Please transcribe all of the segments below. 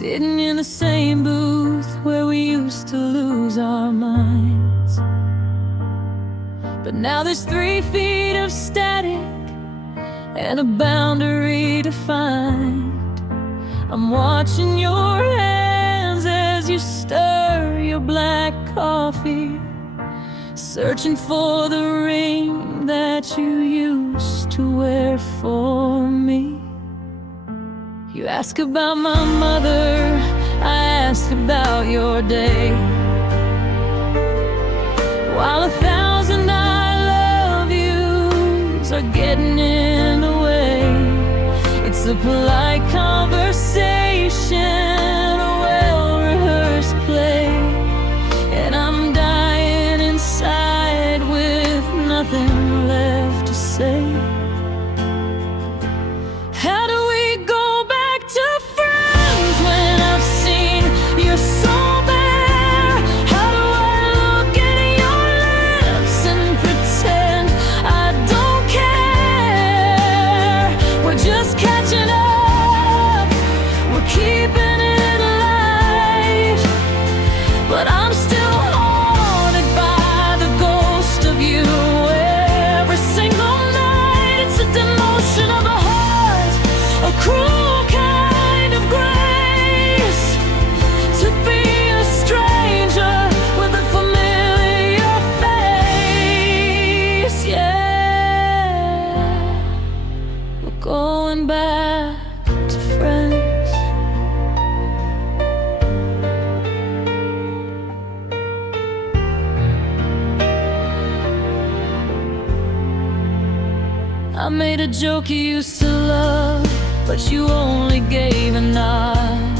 sitting in the same booth where we used to lose our minds. But now there's 3 feet of static and a boundary to find. I'm watching your hands as you stir your black coffee, searching for the ring that you used to wear for me. You ask about my mother, I ask about your day, while 1,000 I love yous are getting in the way. It's a polite conversation, a well-rehearsed play, and I'm dying inside with nothing left to say. How do we go back to friends when I've seen you're so bare? How do I look at your lips and pretend I don't care? We're just catching up, we're keeping it light, but I'm still haunted by the ghost of you every single night. It's a demotion of the heart, a cruel kind of grace, to be a stranger with a familiar face. Yeah, we're going back to friends. I made a joke you used to love, but you only gave a nod,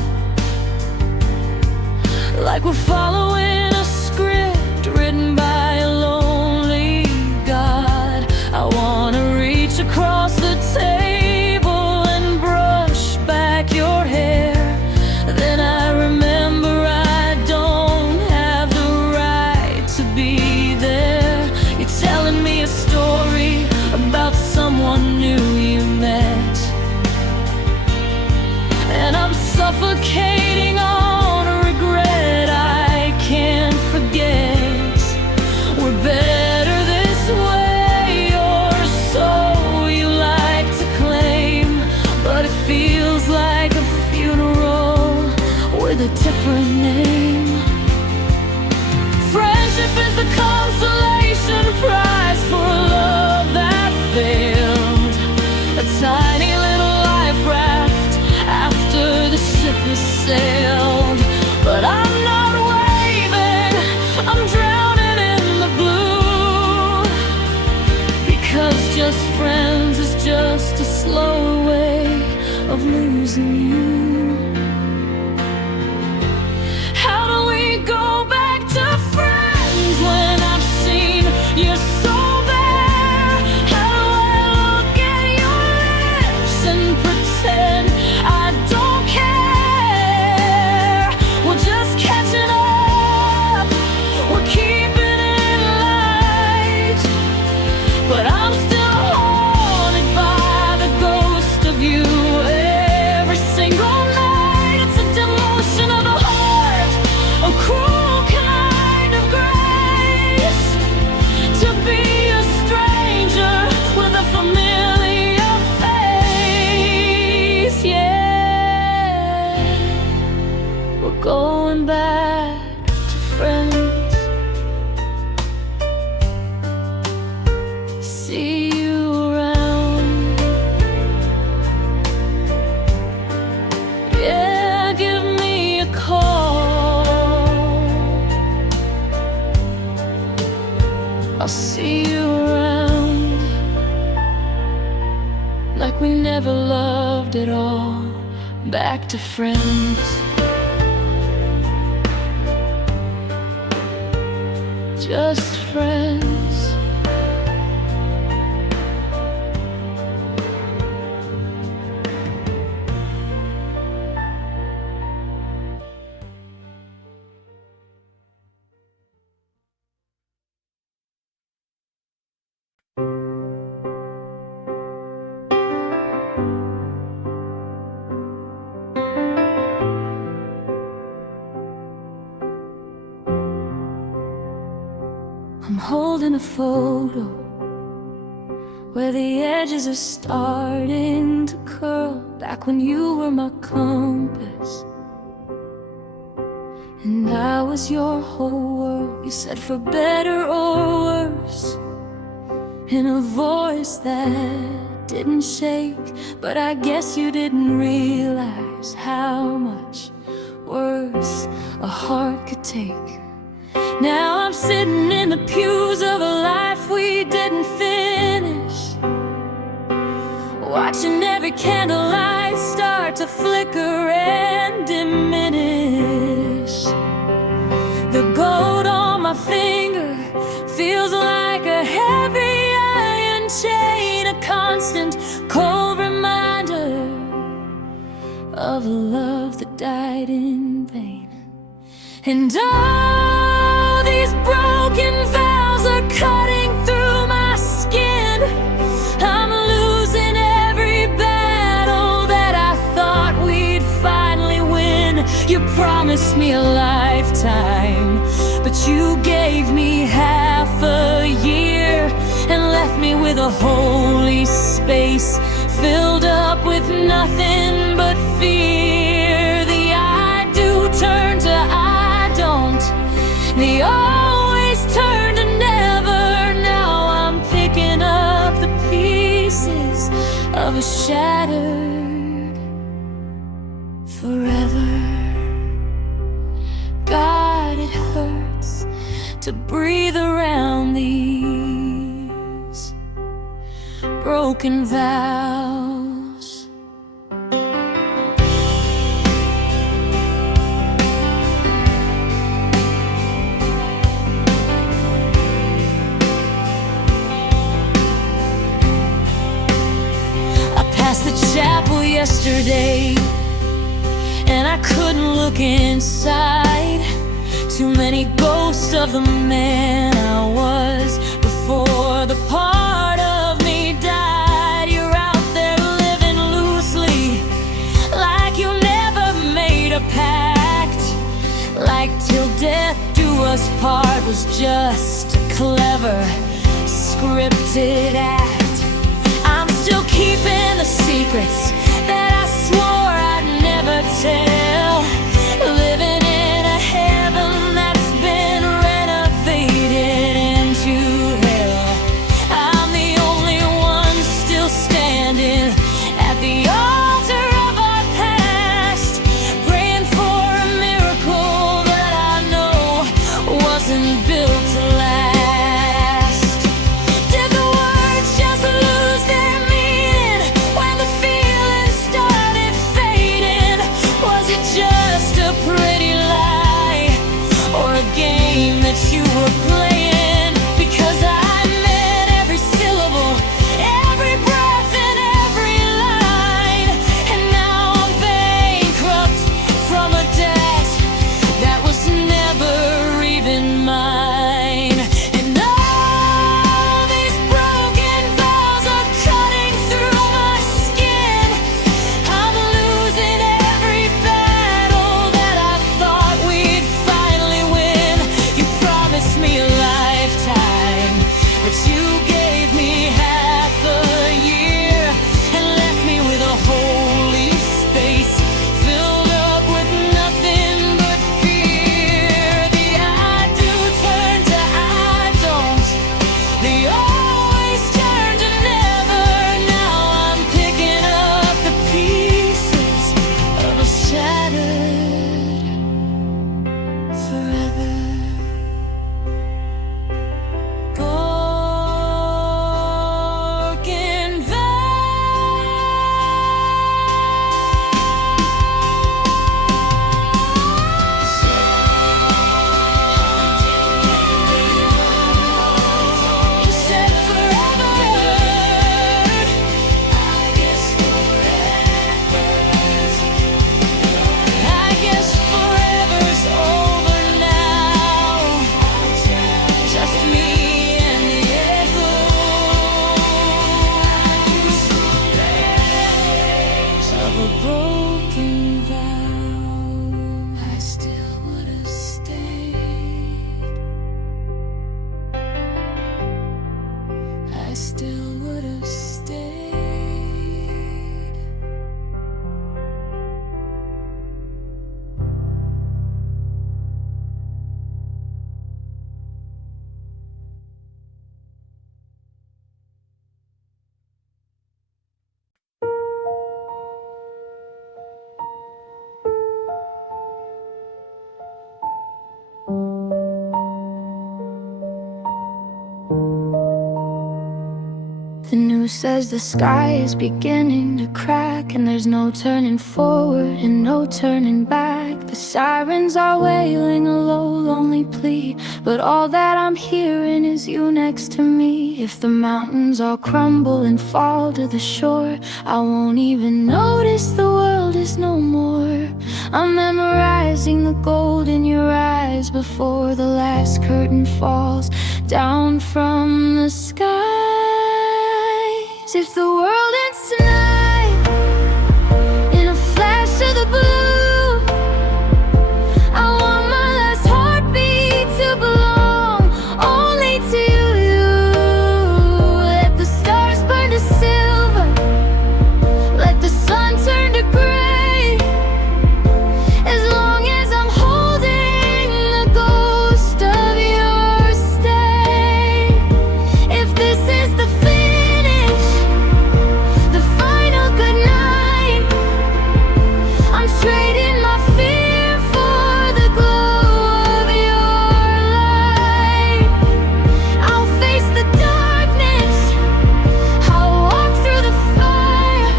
like we're following a script written by a lonely god. I wanna reach across the table and brush back your hair. Then I remember I don't have the right to be there. You're telling me a story about someone new you met, and I'm suffocating on a regret I can't forget. We're better this way, or so you like to claim, but it feels like a funeral with a different name. Friendship is the consolation prize for a love that failed, a tiny little life raft after the ship has sailed. But I'm not waving, I'm drowning in the blue, because just friends is just a slower way of losing you. How do we go back to friends when I've seen you're so bare? How do I look at your lips and pretend I don't care? We're just catching up, we're keeping it light, but I'm still haunted by the ghost of you every single night. It's a demotion of the heart, a cruel kind of grace, to be a stranger with a familiar face. Yeah, we're going back to friends. See you around. Yeah, give me a call. I'll see you around, like we never loved at all. Back to friends. Just friends. I'm holding a photo where the edges are starting to curl, back when you were my compass and I was your whole world. You said for better or worse, in a voice that didn't shake. But I guess you didn't realize how much worse a heart could take. Now I'm sitting in the pews of a life we didn't finish, watching every candlelight start to flicker and diminish. The gold on my finger feels like a heavy iron chain, a constant cold reminder of a love that died in vain. And all these broken vows are cutting through my skin. I'm losing every battle that I thought we'd finally win. You promised me a lifetime, but you gave me half a year and left me with a holy space filled up with nothing but fear. The I do turn to I don't, the always turn to never. Now I'm picking up the pieces of a shattered forever. God, it hurts to breathe around these broken vows. I passed the chapel yesterday and I couldn't look inside. Too many ghosts of the man I was before the part of me died. You're out there living loosely, like you never made a pact, like till death do us part was just a clever scripted act. I'm still keeping the secrets that I swore I'd never tell, living in a heaven that's been renovated into hell. I'm the only one still standing at the altar of our past, praying for a miracle that I know wasn't built to last. Did the words just lose their meaning when the feeling started fading? Was says the sky is beginning to crack, and there's no turning forward and no turning back. The sirens are wailing a low, lonely plea, but all that I'm hearing is you next to me. If the mountains all crumble and fall to the shore, I won't even notice the world is no more. I'm memorizing the gold in your eyes before the last curtain falls down from the skies. If the world ends tonight in a flash of the blue, I want my last heartbeat to belong only to you. Let the stars burn to silver, let the sun turn to gray, as long as I'm holding the ghost of your stay. If this is the finish, the final goodnight, I'm trading my fear for the glow of your light. I'll face the darkness, I'll walk through the fire,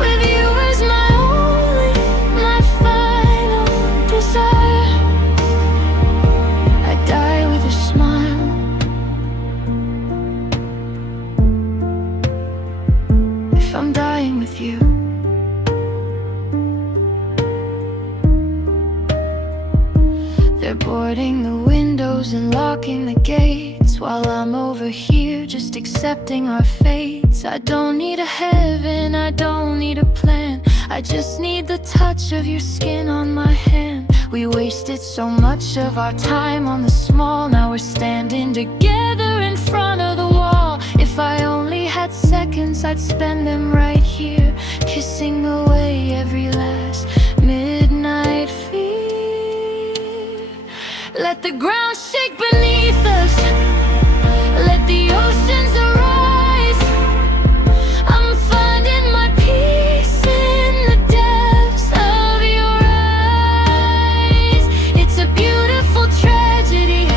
with you as my only, my final desire. I die with a smile. If I'm dying with you, they're boarding the windows and locking the gates, while I'm over here just accepting our fates. I don't need a heaven, I don't need a plan, I just need the touch of your skin on my hand. We wasted so much of our time on the small, now we're standing together in front of the wall. If I only had seconds, I'd spend them right here, kissing away every last midnight fear. Let the ground shake beneath us, let the oceans arise. I'm finding my peace in the depths of your eyes. It's a beautiful tragedy,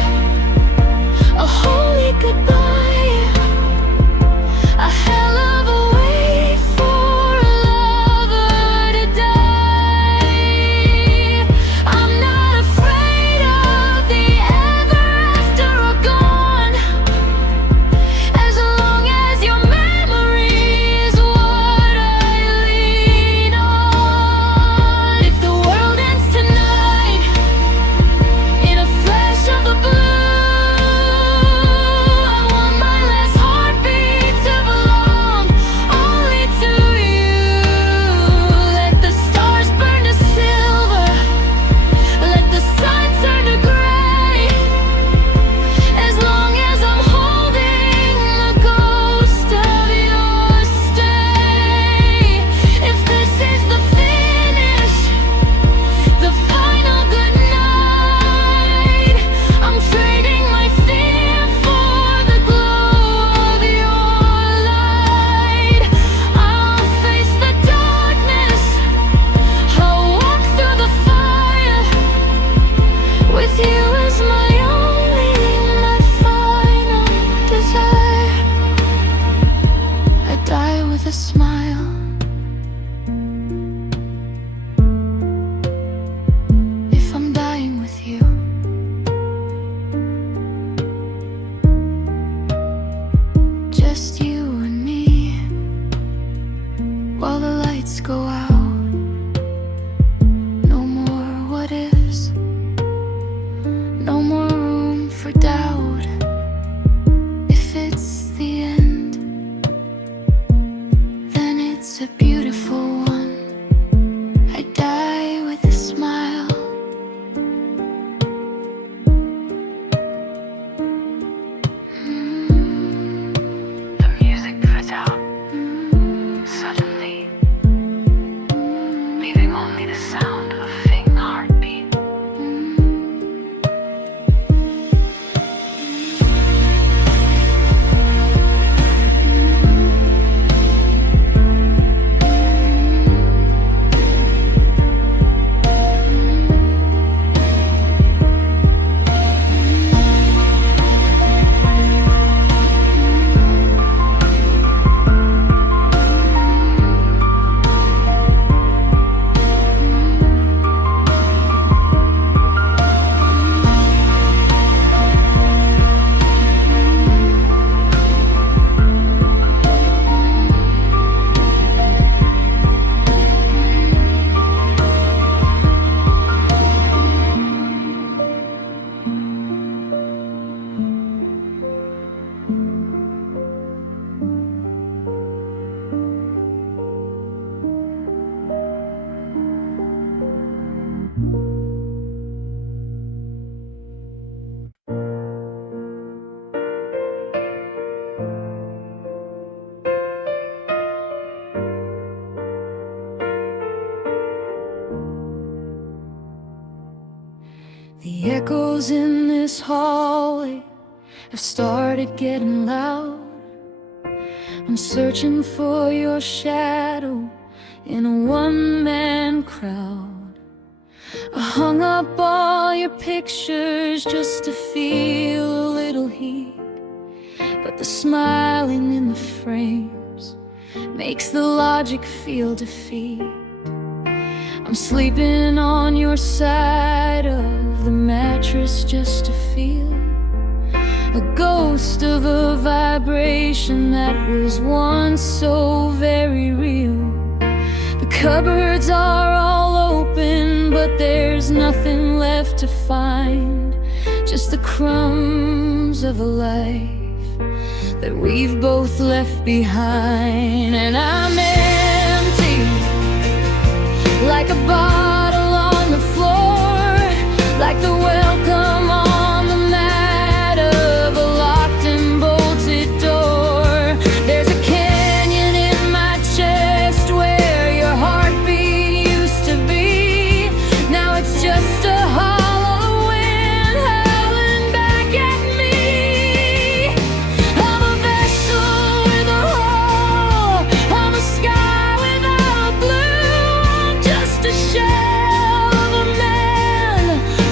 a holy goodbye, a hell of a way for a lover to die. I'm not afraid of the ever after or gone, The echoes in this hallway have started getting loud. I'm searching for your shadow in a one-man crowd. I hung up all your pictures just to feel a little heat, but the smiling in the frames makes the logic feel defeat. I'm sleeping on your side of the mattress just to feel a ghost of a vibration that was once so very real. The cupboards are all open, but there's nothing left to find, just the crumbs of a life that we've both left behind. And I'm empty, like a bottle on the floor, like the welcome on the mat of a locked and bolted door. There's a canyon in my chest where your heartbeat used to be. Now it's just a hollow wind howling back at me. I'm a vessel with a hole, I'm a sky without a blue. I'm just a shell of a man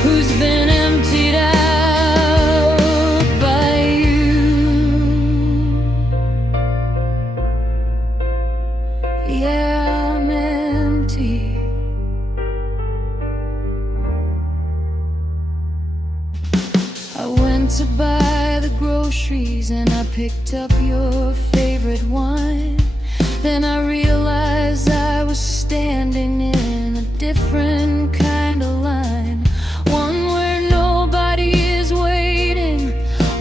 who's been emptied out by you. Yeah, I'm empty. I went to buy the groceries and I picked up your favorite wine. Then I realized I was standing in a different kind of line, one where nobody is waiting,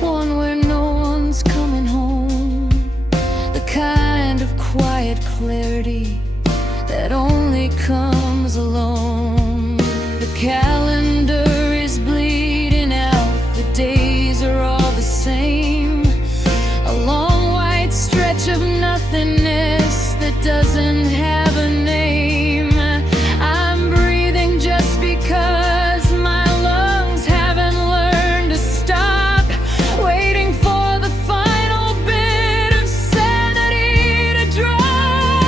one where no one's coming home. The kind of quiet clarity that only comes alone. The calendar is bleeding out, the days are all the same. A long white stretch of nothingness that doesn't have a name. I'm breathing just because my lungs haven't learned to stop, waiting for the final bit of sanity to drop.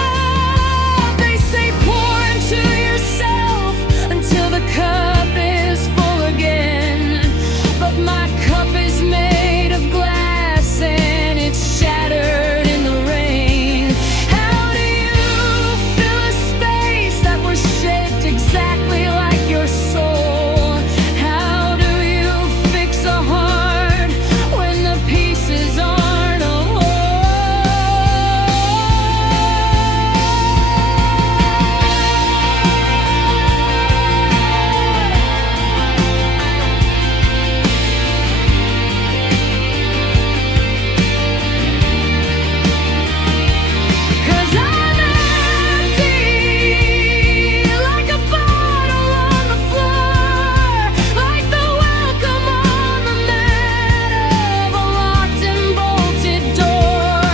They say pour into yourself until the cup is full again, but my cup is made of glass and it's shattered in the rain. How do you fill a space that was shaped exactly like your soul? How do you fix a heart when the pieces aren't a whole? Cause I'm empty, like a bottle on the floor, like the welcome on the mat of a locked and bolted door.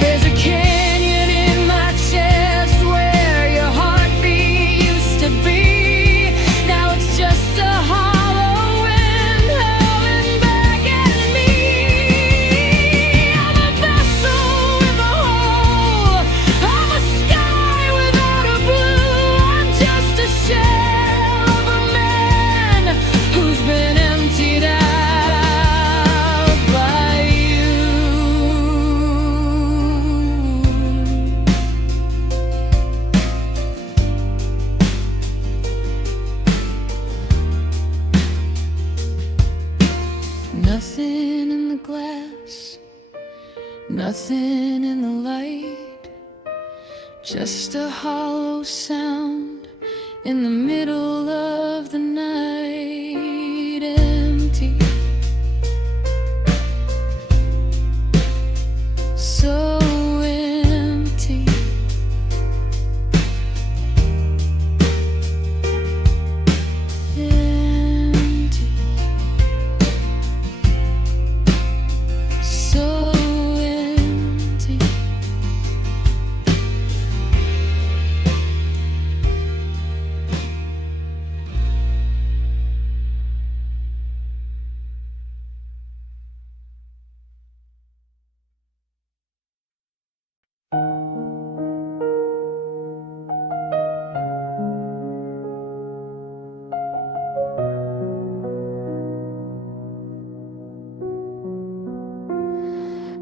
There's a canyon in my chest where your heartbeat used to be. Now it's just a hollow wind howling back at me. I'm a vessel with a hole, I'm a sky without a blue. I'm just a shell of a man who's been emptied out by you. Nothing in the glass, nothing in the light, just a hollow sound in the middle of the night. Empty, so empty. Empty, so empty.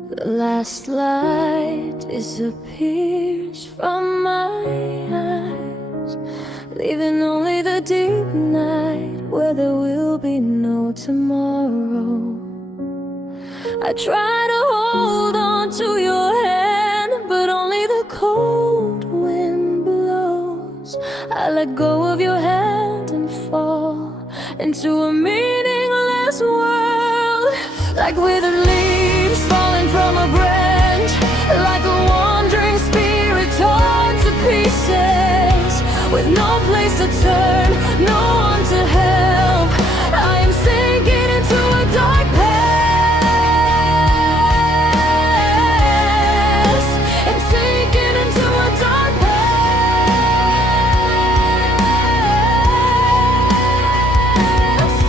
The last light disappears from my eyes, leaving only the deep night where there will be no tomorrow. I try to hold on to your hand, but only the cold wind blows. I let go of your hand and fall into a meaningless world, like withered leaves falling from a branch, like a wandering spirit torn to pieces, with no place to turn, no one to help. I am sinking into a dark past. I'm sinking into a dark past.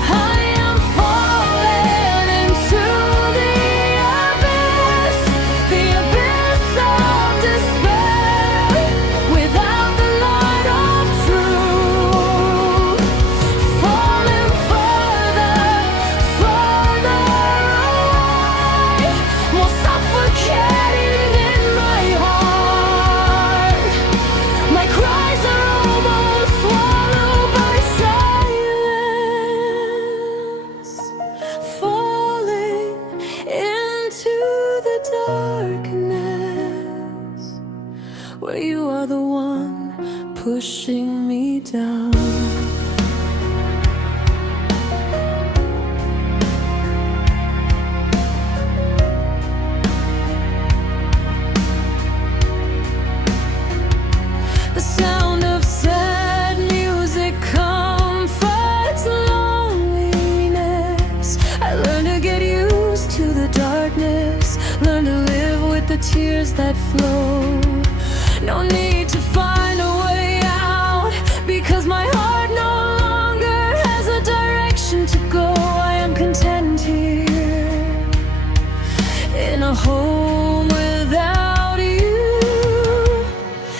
I am falling into the abyss of despair, without the light of truth. Falling further, further away, more suffocating in my heart. My cries are almost swallowed by silence. Falling into the darkness, where you are the one pushing me down. The sound of sad music comforts loneliness. I learned to get used to the darkness, learn to live with the tears that flow. No need to find a way out, because my heart no longer has a direction to go. I am content here, in a home without you.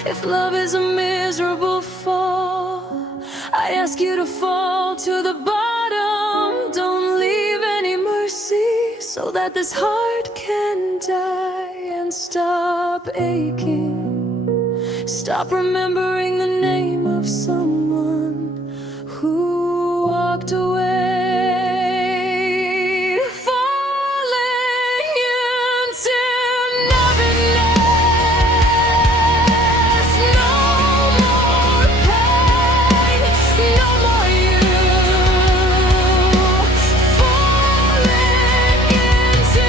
If love is a miserable fall, I ask you to fall to the bottom. Don't leave any mercy, so that this heart can die and stop aching. Stop remembering the name of someone who walked away. Falling into nothingness. No more pain, no more you. Falling into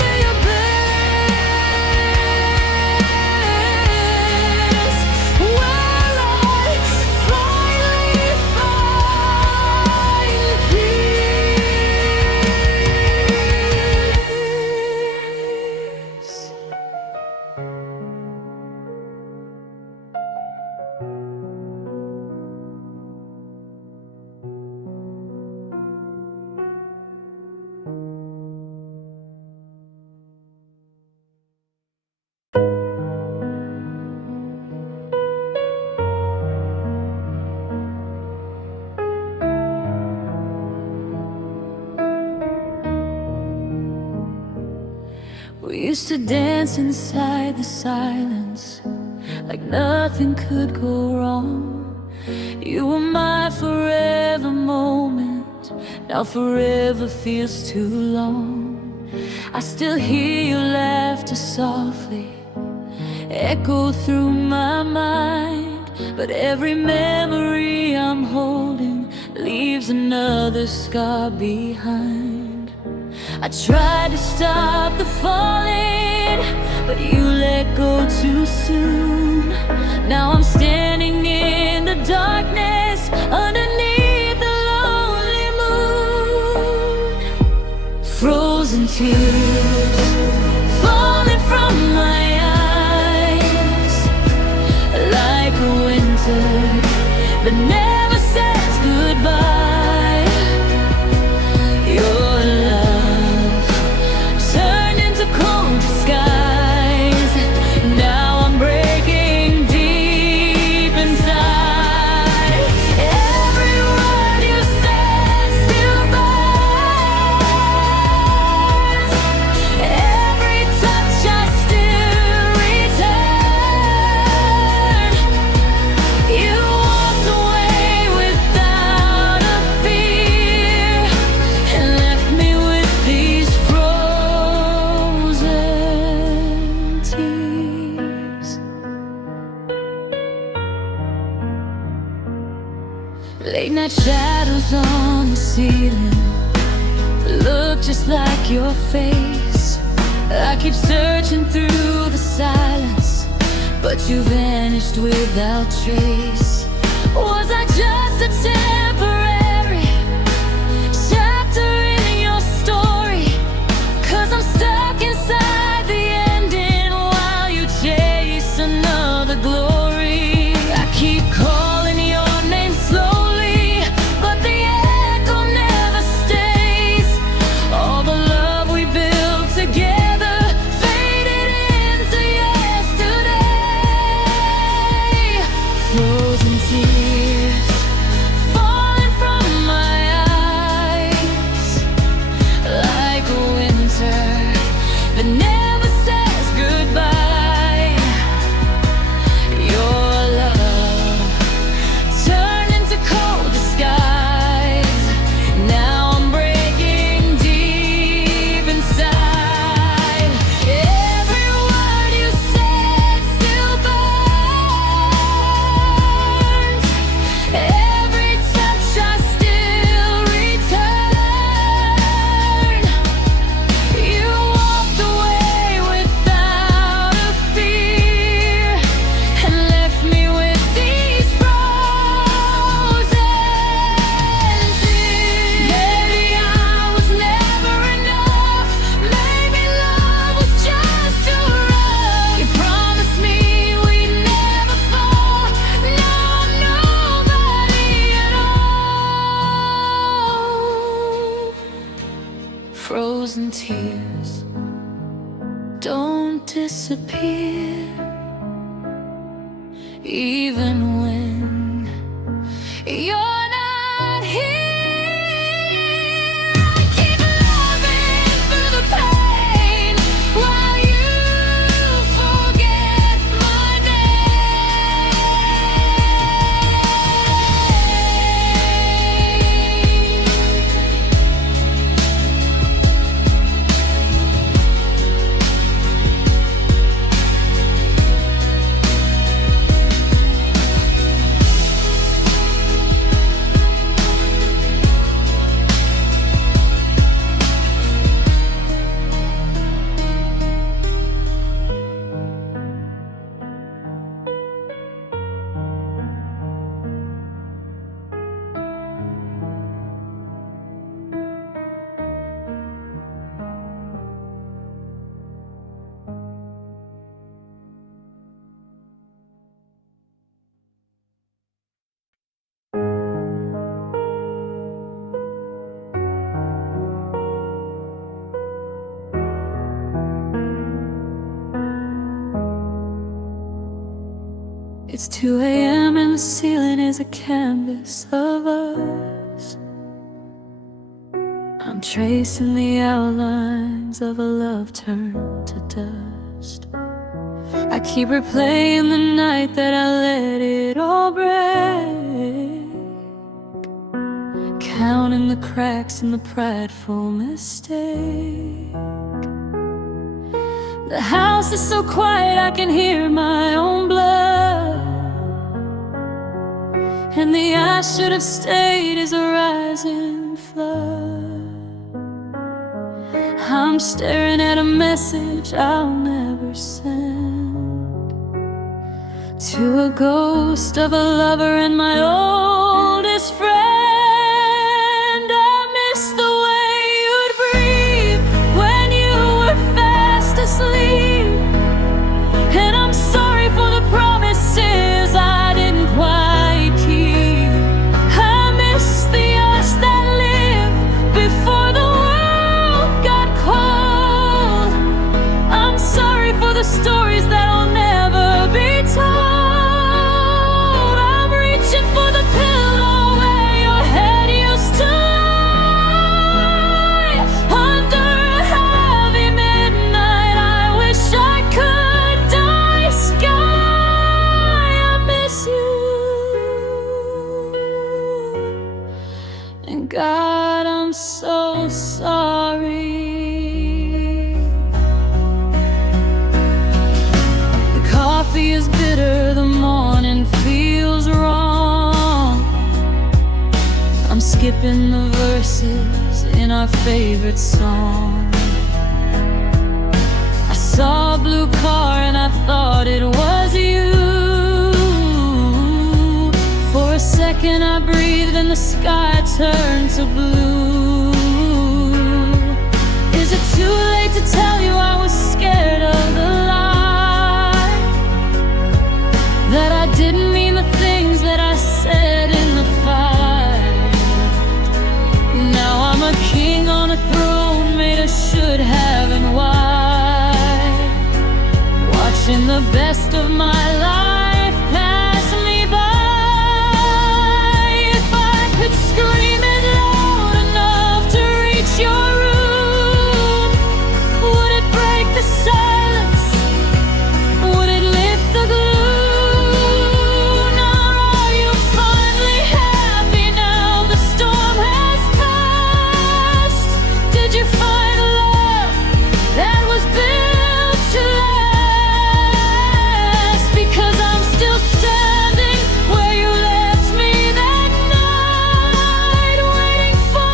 the abyss, where I finally find peace. We used to dance inside the silence, like nothing could go wrong. You were my forever moment, now forever feels too long. I still hear your laughter softly echo through my mind, but every memory I'm holding leaves another scar behind. I tried to stop the falling, but you let go too soon. Now I'm standing in the darkness underneath the lonely moon. Frozen tears falling from my eyes, like a winter that never says goodbye. Your love turned into cold skies. Now I'm breaking deep inside. Every word you said still burns. look just like your face. I keep searching through the silence, but you vanished without trace. Was I just a temporary chapter in your story? 'Cause I'm stuck inside the ending while you chase another glory. I keep calling your name slowly, but the echo never stays. All the love we built together faded into yesterday. Frozen tears falling from my eyes, like a winter that never says goodbye. Your love turned into cold skies. Now I'm breaking deep inside. Every word you said still burns. Every touch I still return. You walked away without a fear and left me with these frozen tears. Maybe I was never enough. Maybe love was just too rough. You promised me we'd never fall. Now I'm nobody at all. Frozen tears don't disappear, even when you're not here. I keep loving through the pain while you forget my It's 2 a.m. and the ceiling is a canvas of us. I'm tracing the outlines of a love turned to dust. I keep replaying the night that I let it all break, counting the cracks in the prideful mistake. The house is so quiet I can hear my own blood, and the I should have stayed is a rising flood. I'm staring at a message I'll never send, to a ghost of a lover and my oldest friend. I miss the way you'd breathe when you were fast asleep, and I'm sorry for the promises I didn't quite keep. I miss the us that lived before the world got cold. I'm sorry for the stories that'll never be told. I'm reaching for the pillow where your head used to lie. Under a heavy midnight, I wish I could die. Sky, I miss you. And God, I'm so sorry. The coffee is bitter, the morning feels wrong. I'm skipping the verses in singing our favorite song. I saw a blue car and I thought it was you. For a second I breathed and the sky turned to blue. Is it too late to tell you I was scared of the light? That I didn't mean the things that I said in the fight. Now I'm a king on a throne made of should have and why, watching the best of my life pass me by. If I could scream it loud enough to reach your room, would it break the silence? Would it lift the gloom? Or are you finally happy now the storm has passed? Did you find a love that was built to last? Because I'm still standing where you left me that night, waiting for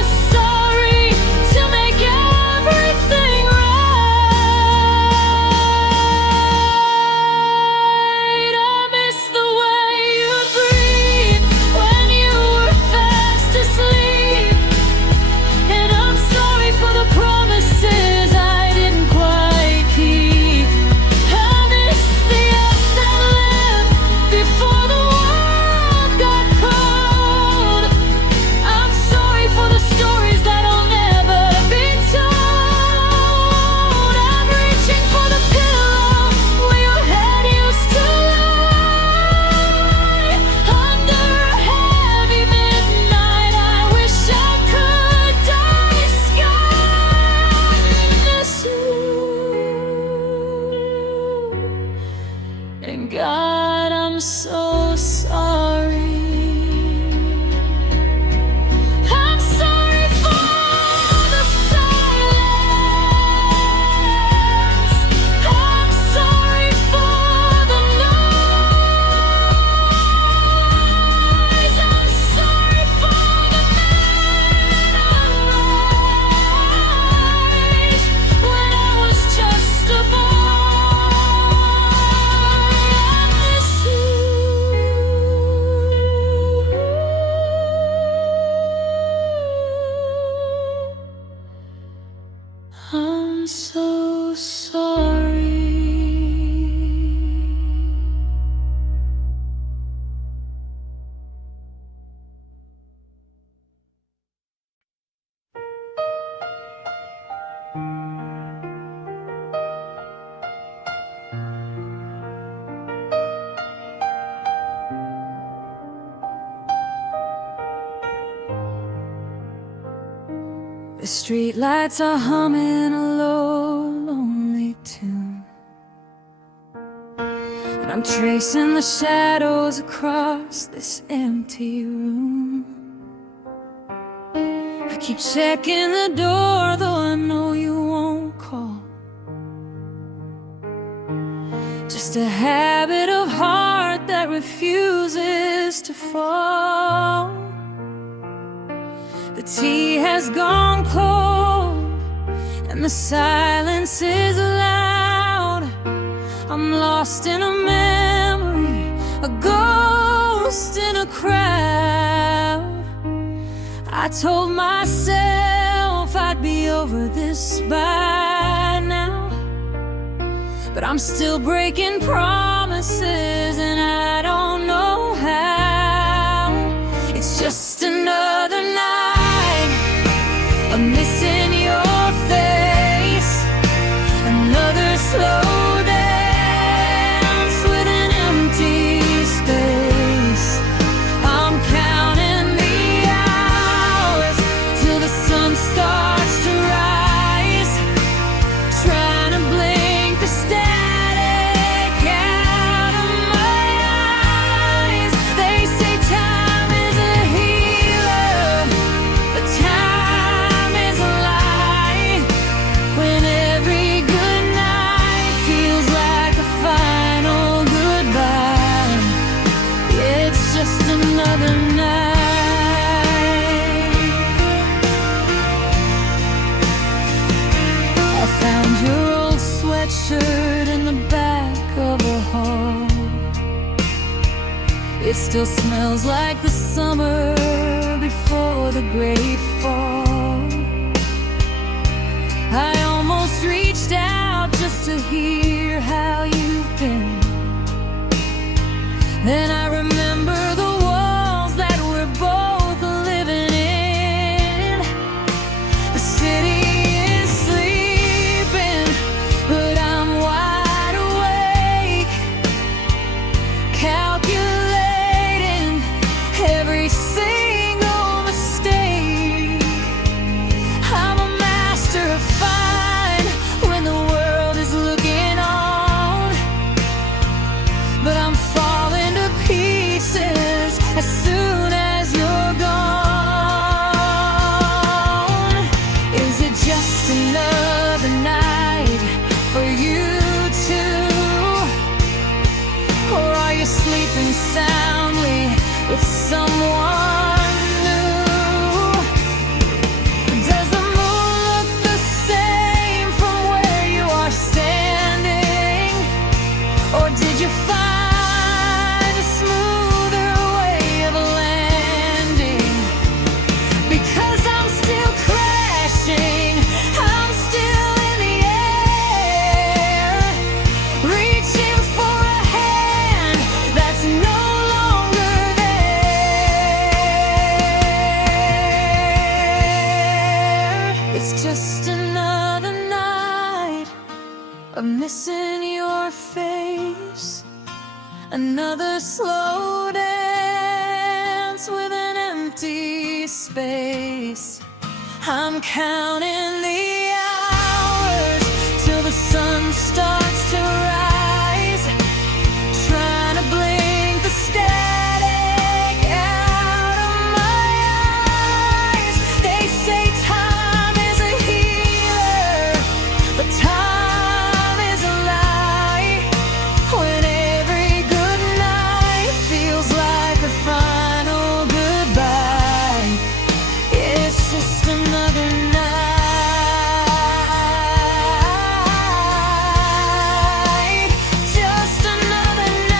a sorry to make everything right. I miss the way you breathed when you were fast asleep, and I'm sorry for the promises I didn't quite keep. I miss the us that lived before the world got cold. I'm sorry for the stories that'll never be told. I'm reaching for the pillow where your head used to lie. Under a heavy midnight, I wish I could die sky. Miss you. And God, I'm so sorry. I'm sorry for the silence. I'm sorry for the noise. I'm sorry for the memories when I was just a boy. I miss you. I'm so sorry. The streetlights are humming a low, lonely tune, and I'm tracing the shadows across this empty room. I keep checking the door, though I know you won't call. Just a habit of heart that refuses to fall. The tea has gone cold and the silence is loud. I'm lost in a memory, a ghost in a crowd. I told myself I'd be over this by now, but I'm still breaking promises and I don't know how. It's just another night, I'm missing your face. Another slow dance with an empty space. I'm counting the hours till the sun starts to rise, trying to blink the static out of my eyes. They say time is a healer, but time is a lie. still smells like the summer before the great fall. I almost reached out just to hear how you've been. Then I remember the walls that we're both living in. The city is sleeping, but I'm wide awake, calculating every single mistake. I'm a master of fine when the world is looking on, but I'm falling to pieces as soon as you're gone. Is it just another night for you two, or are you sleeping soundly with someone new? Does the moon look the same from where you are standing, or did you find a smoother way of landing? Because I'm still crashing, I'm still in the air, reaching for a hand that's no longer there. It's just another night of missing your face, another slow dance with an empty space. I'm counting the hours till the sun starts to rise, trying to blink the static out of my eyes. They say time is a healer, but time is a lie. When every good night feels like a final goodbye, it's just another night, just another night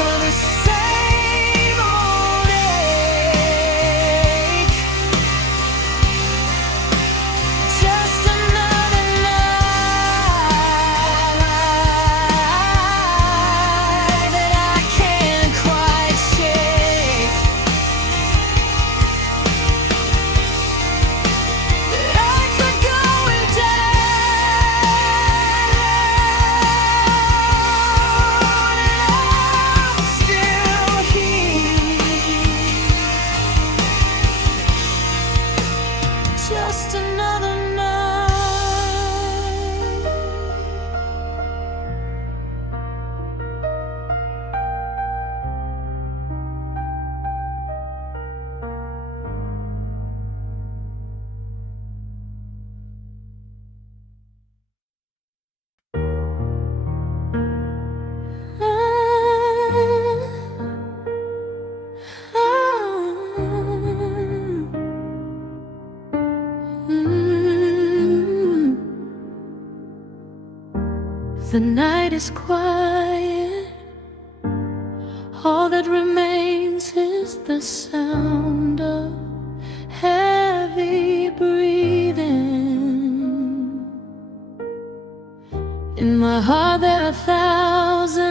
of the same old ache. Just another night that I can't quite shake. The lights are going down, and I'm still here. Just another night. The night is quiet, all that remains is the sound of heavy breathing. In my heart there are thousands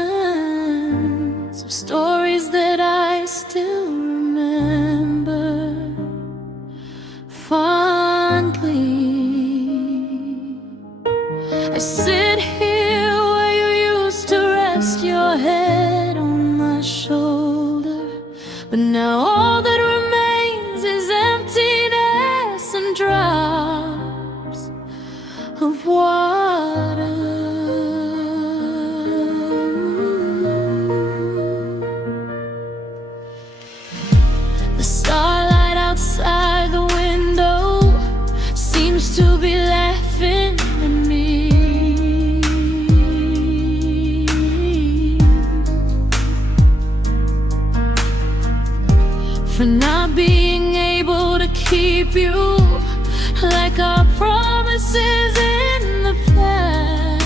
of stories that I still remember fondly. I sit here where you used to rest your head on my shoulder, but now all that remains is emptiness and drops of water. The starlight outside the window seems to be laughing at me for not being able to keep you like our promises in the past.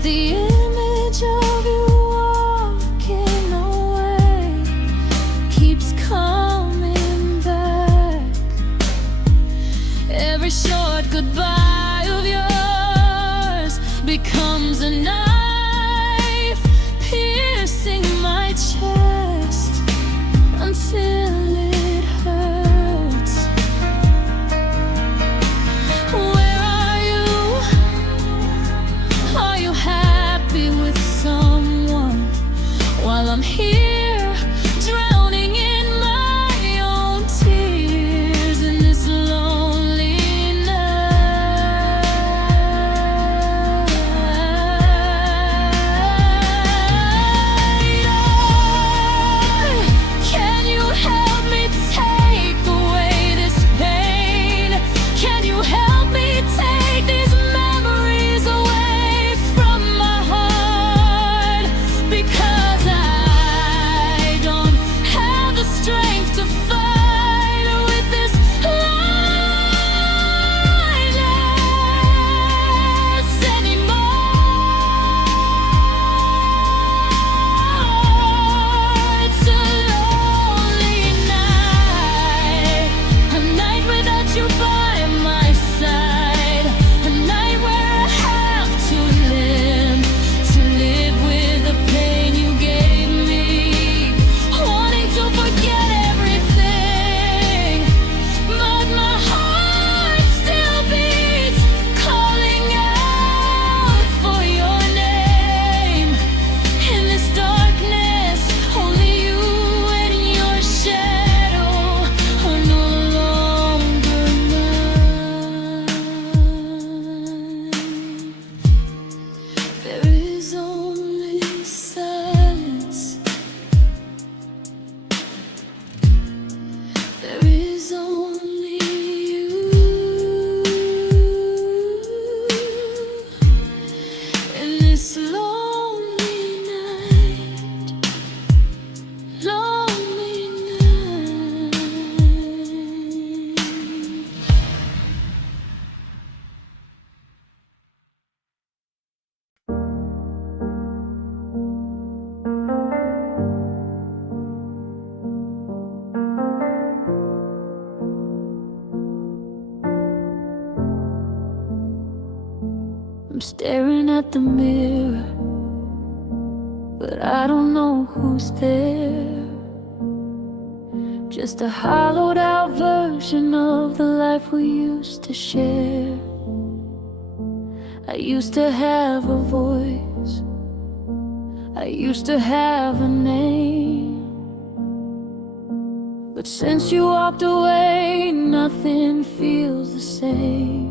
The image of you walking away keeps coming back. Every short goodbye of yours becomes a knife piercing my chest until it hurts. Where are you? Are you happy with someone while I'm here drowning in my own tears in this lonely night? Can you help me take away this pain? Can you help me take these memories away from my heart? Because I don't have the strength to fight with this loneliness anymore. It's a lonely night, a night without you by my side, a night where I have to live with the pain you gave me, wanting to forget everything, but my heart still beats, calling out for your name. In this darkness, only you and your shadow are no longer mine. There is only silence. There is only you. In this lonely night, lonely night. I'm staring at the mirror, but I don't know who's there. Just a hollowed out version of the life we used to share. I used to have a voice, I used to have a name, but since you walked away, nothing feels the same.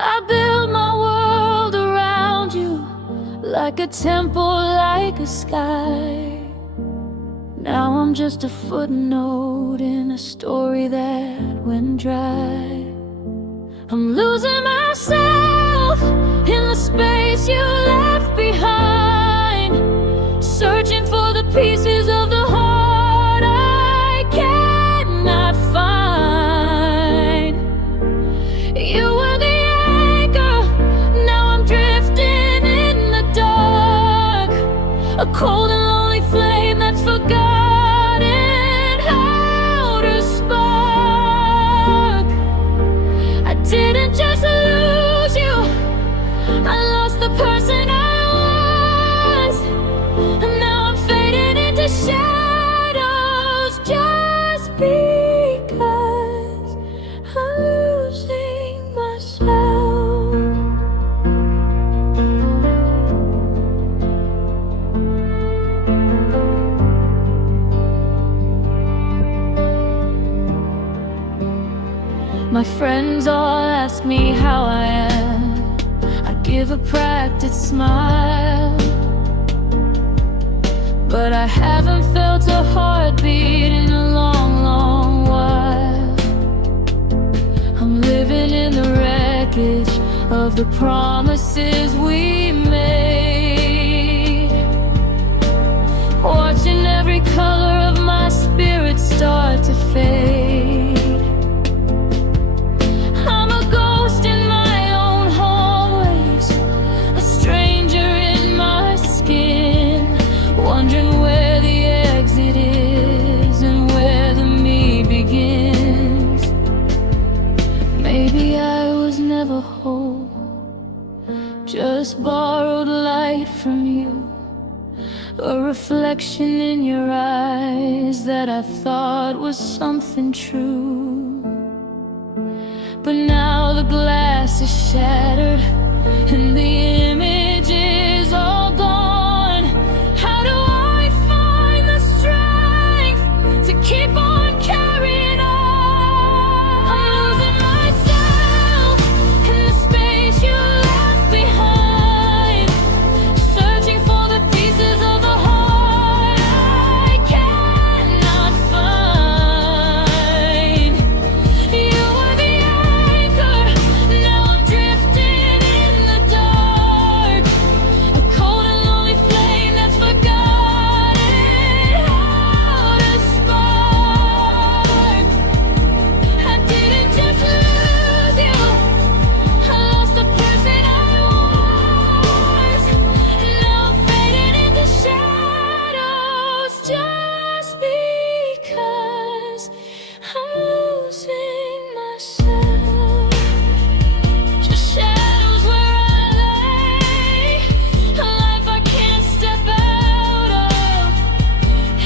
I built my world around you, like a temple, like a sky. Now I'm just a footnote in a story that went dry. I'm losing myself in the space you left behind, searching for the pieces of the heart I cannot find. You were the anchor, now I'm drifting in the dark, a cold and lonely flame that's forgotten how to spark. I didn't just lose you, I lost the person I was, and now I'm fading into shadows just because I'm losing myself. My friends all ask me how I am. I give a practiced smile, but I haven't felt a heartbeat in a long, long while. I'm living in the wreckage of the promises we made, watching every color of my spirit start to fade. I'm a ghost in my own hallway, light from you, a reflection in your eyes that I thought was something true. But now the glass is shattered and the image is all gone. How do I find the strength to keep on carrying on? I'm losing myself in the space you left behind, searching for the pieces of the heart I cannot find. You were the anchor, now I'm drifting in the dark, a cold and lonely flame that's forgotten how to spark. I didn't just lose you, I lost the person I was. Now I'm fading into shadows just because I'm losing myself. Just shadows where I lay, a life I can't step out of.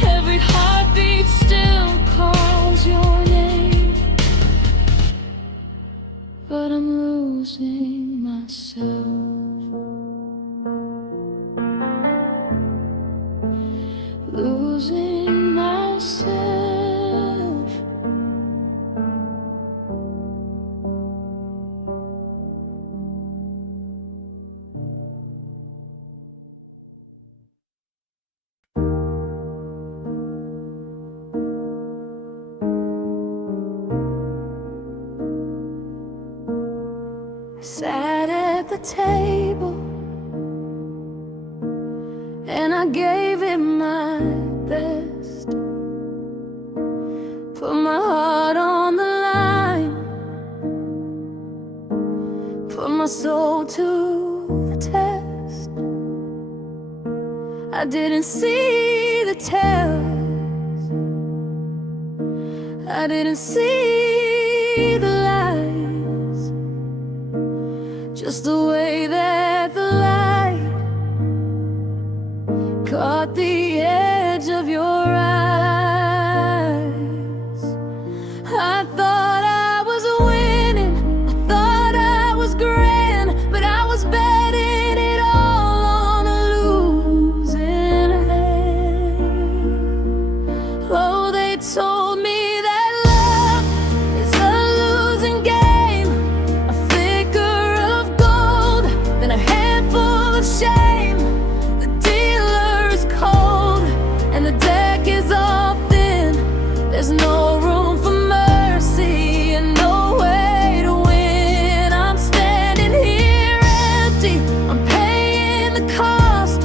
Every heartbeat still calls your name, but I'm losing myself. Losing myself. Sat at the table and I gave it my best, put my heart on the line, put my soul to the test. I didn't see the tears, I didn't see the lies, just the way that the light caught the edge of your eyes. I thought I was winning, I thought I was grand, but I was betting it all on a losing hand. Oh, they told me that love is a losing game, a flicker of gold, then a handful of shame. The dealer is cold and the deck is all thin. There's no room for mercy and no way to win. I'm standing here empty, I'm paying the cost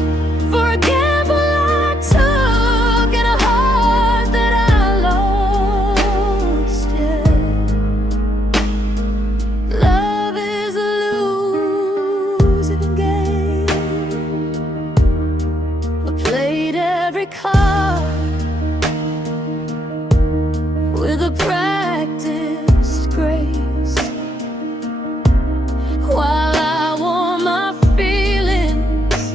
for a gamble I took and a heart that I lost. Yeah, love is a losing game. I played every card with a practiced grace, while I wore my feelings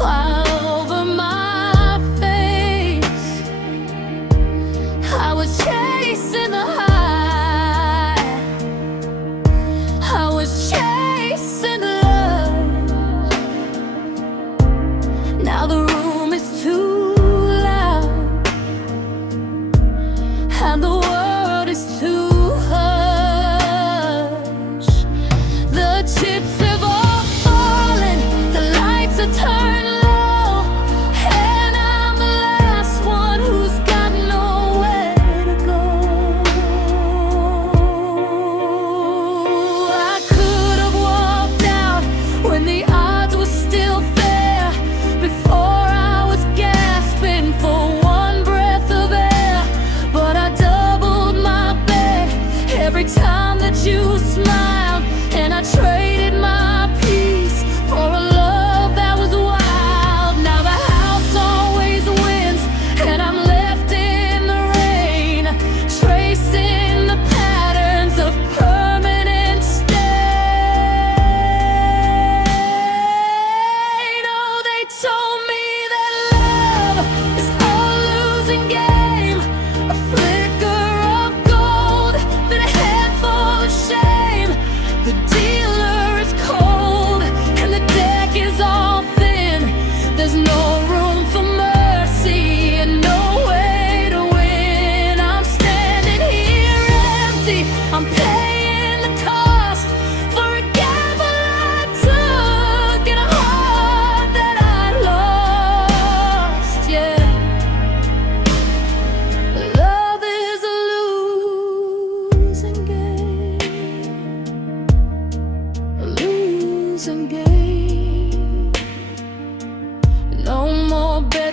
all over my face. I was chasing the high, I was chasing the love. Now the room is too loud,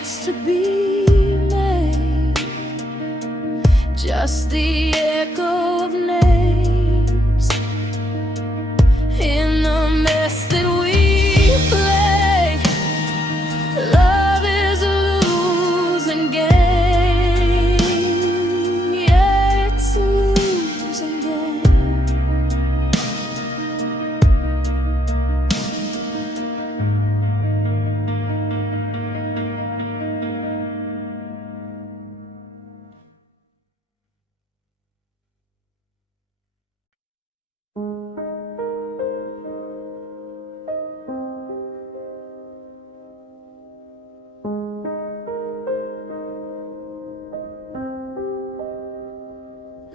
threats to be made, just the echo of names in the mess that we play. Love is a losing game. Yeah, it's a losing game.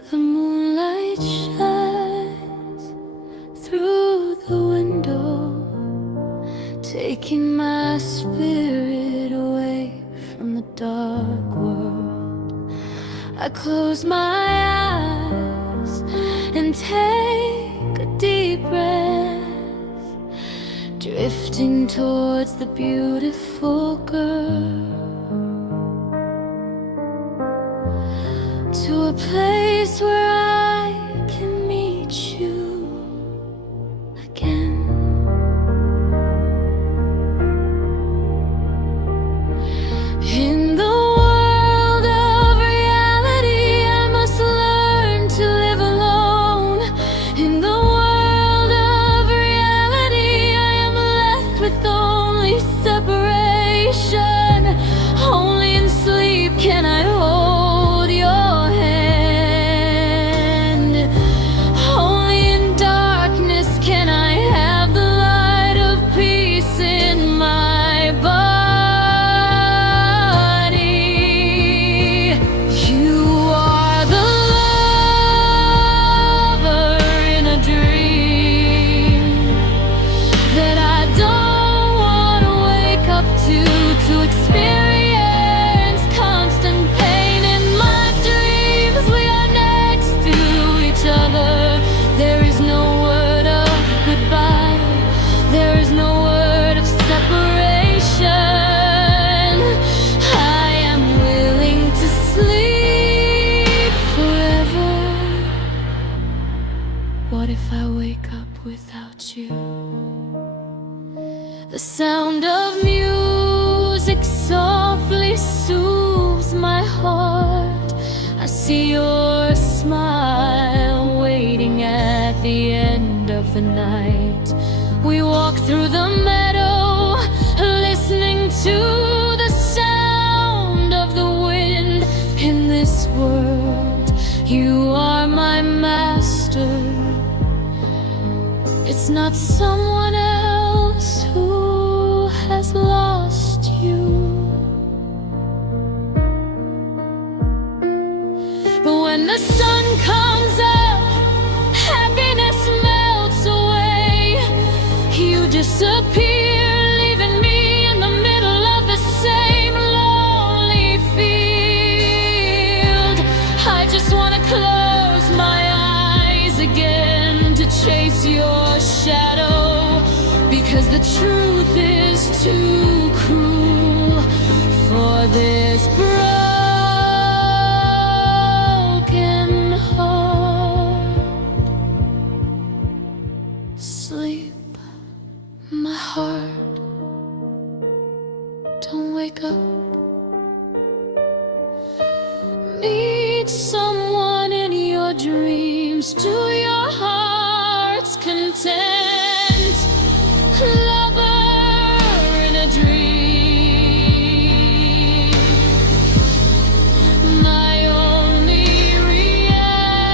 The moonlight shines through the window, taking my spirit away from the dark world. I close my eyes and take a deep breath, drifting towards the beautiful girl, to a place where I can meet you again. In the world of reality, I must learn to live alone. In the world of reality, I am left with only separation. Only in sleep can I hold your hand. Only in darkness can I have the light of peace in my body. You are the lover in a dream that I don't want to wake up to experience constant pain. In my dreams we are next to each other. There is no word of goodbye, there is no word of separation. I am willing to sleep forever. What if I wake up without you? The sound of music softly soothes my heart. I see your smile waiting at the end of the night. We walk through the meadow, listening to the sound of the wind. In this world, you are my master. It's not someone else who has lost you. But when the sun comes up, happiness melts away. You disappear, leaving me in the middle of the same lonely field. I just want to close my eyes again to chase your shadow, because the truth is too cruel for this broken heart. Sleep, my heart, don't wake up. Meet someone in your dreams to your heart's content. Lover in a dream, my only reality.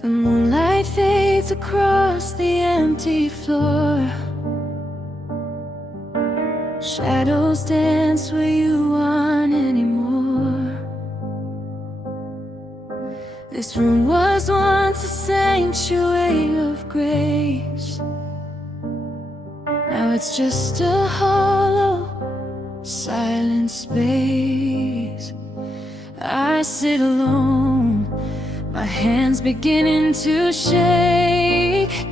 The moonlight fades across the empty floor. Shadows dance where you aren't anymore. This room was once a sanctuary of grace. Now it's just a hollow, silent space. I sit alone, my hands beginning to shake,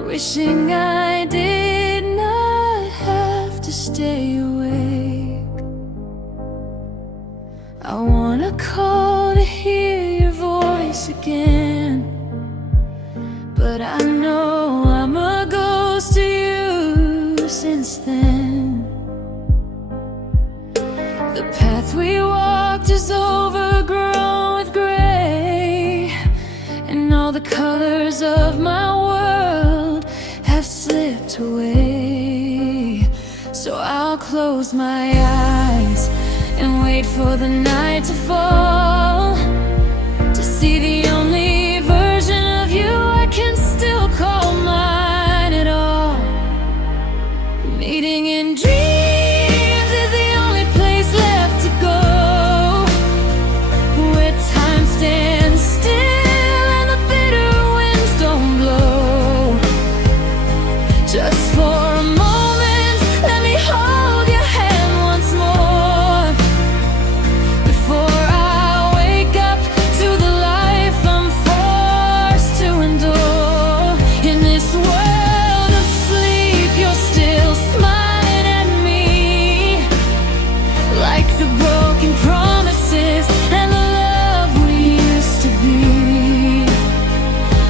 wishing I did not have to stay awake. I wanna call to hear your voice again, but I know I'm a ghost to you since then. The path we walked is overgrown with gray, and all the colors of my world have slipped away. So I'll close my eyes and wait for the night to fall, to see the only version of you I can still call mine at all. Meeting in dreams is the only place left to go, where time stands still and the bitter winds don't blow. Just for a moment, let me hold your hand once more, before I wake up to the life I'm forced to endure. In this world of sleep, you're still smiling at me, like the broken promises and the love we used to be.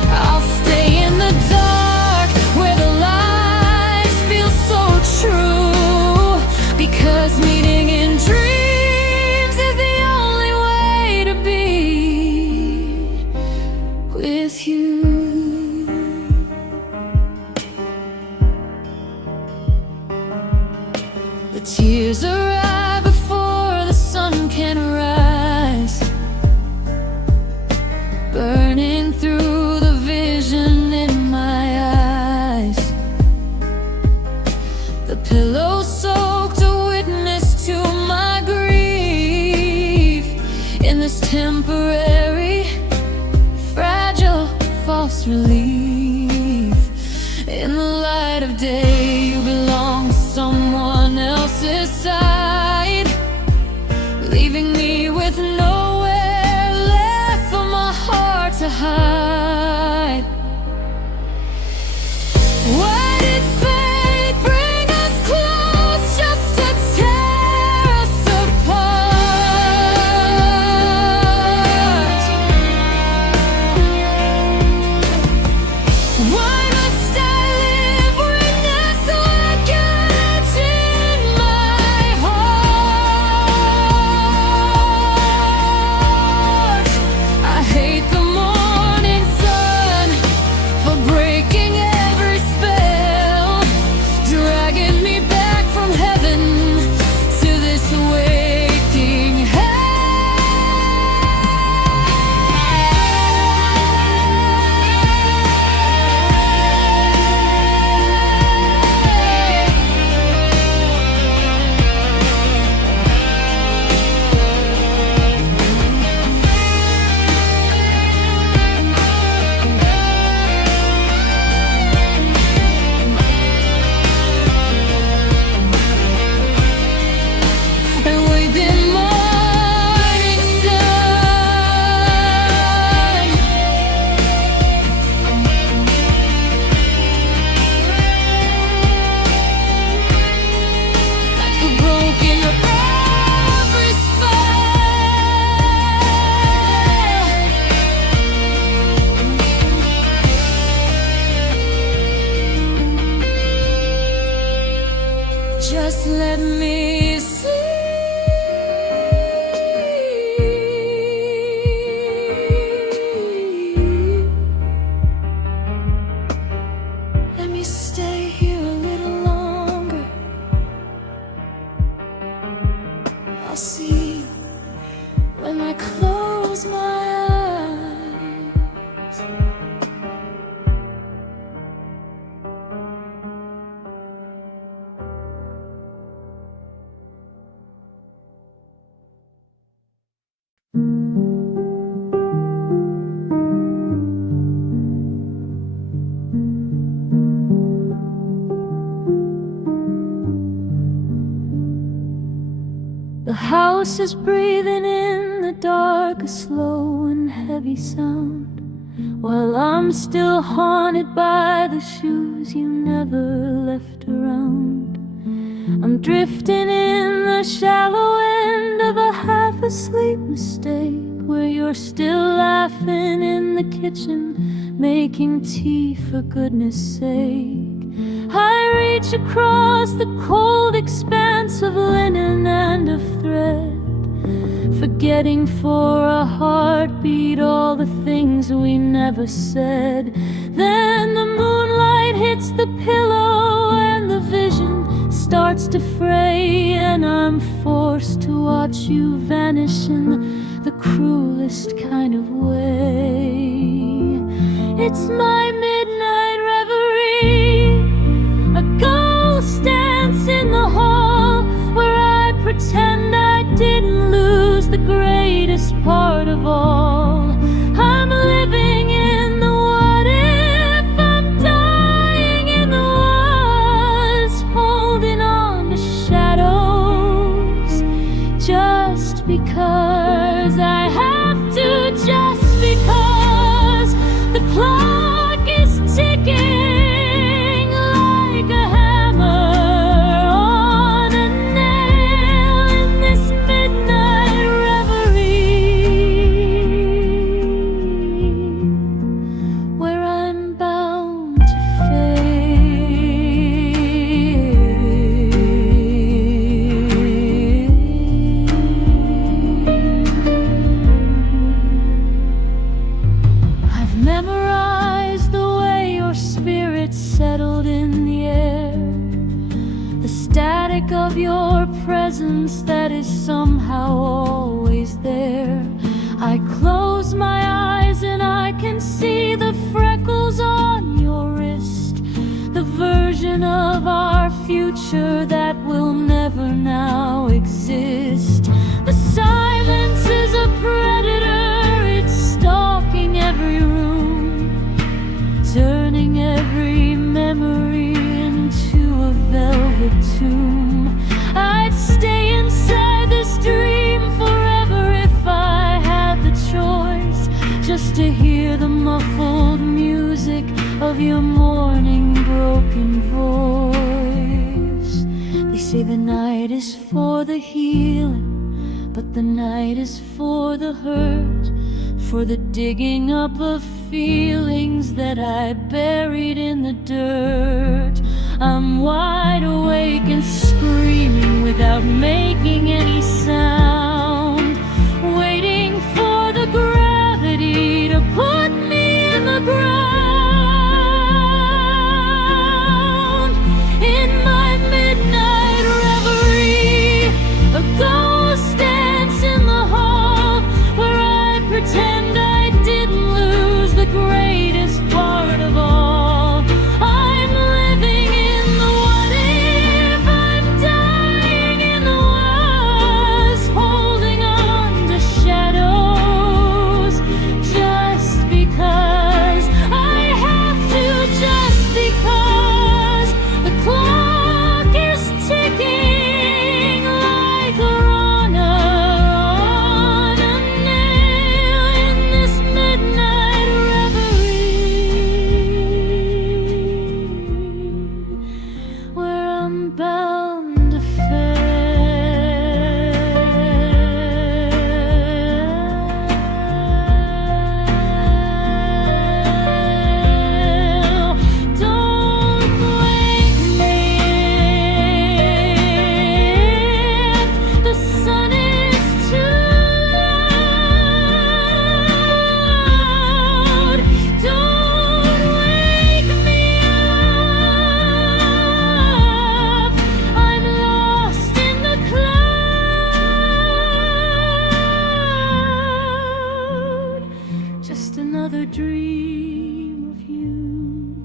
I'll stay in the dark where the lies feel so true, because meeting in dreams is the only way to be with you. The tears arrive before the sun can rise, burning through the vision in my eyes. The pillow soaked a witness to my grief, in this temporary, fragile, false relief. In the light of day, you belong to someone else's side, leaving me with nowhere left for my heart to hide. Why did fate bring us close just to tear us apart? Why must I live with desolate guilt in my heart? I hate the morning house is breathing in the dark, a slow and heavy sound, while I'm still haunted by the shoes you never left around. I'm drifting in the shallow end of a half-asleep mistake, where you're still laughing in the kitchen, making tea for goodness sake. I reach across the cold expanse of linen and of thread, forgetting for a heartbeat all the things we never said. Then the moonlight hits the pillow and the vision starts to fray, and I'm forced to watch you vanish in the cruelest kind of way. It's my midnight reverie, a ghost dance in the hall, where I pretend I didn't lose the greatest part of all. I'm living in the what if, I'm dying in the was, holding on to shadows, just because I have to, just because the clock is ticking. Memorized the way your spirit settled in the air, the static of your presence that is somehow always there. I close my eyes and I can see the freckles on your wrist, the version of our future that will never now exist. The silence is a predator, it's stalking every room, turning every memory into a velvet tomb. I'd stay inside this dream forever if I had the choice, just to hear the muffled music of your mourning broken voice. They say the night is for the healing, but the night is for the hurt, for the digging up of feelings that I buried in the dirt. I'm wide awake and screaming without making any sound, waiting for the gravity to put me in the ground. In my midnight reverie, a ghost dance in the hall, where I pretend I didn't lose the greatest part of all. I'm living in the what if, I'm dying in the was, holding on to shadows, just because I have to, just because the clock is ticking like a runner on a nail in this midnight reverie, where I'm bound to fail. Don't wake me if the sun is too loud. Don't wake me up, I'm lost in the cloud. Just another dream of you,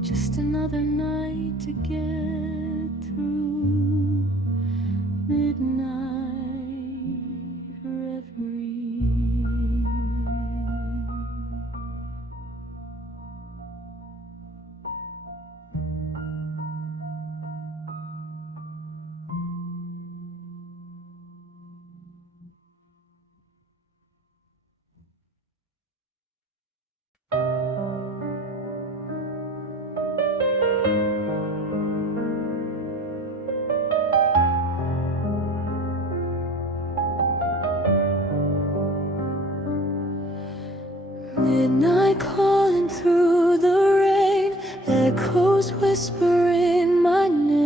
just another night to get through. Midnight reverie. shadows whispering my name.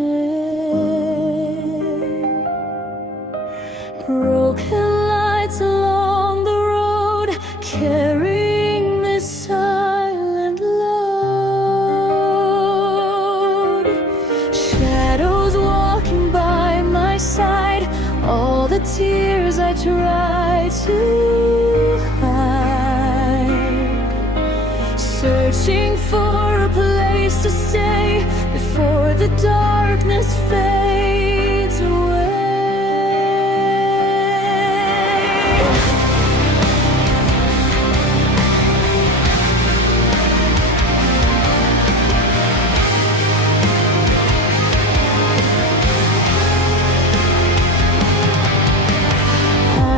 Broken lights along the road, carrying this silent load. Shadows walking by my side, all the tears I try to hide. Searching for a place to stay before the darkness fades away.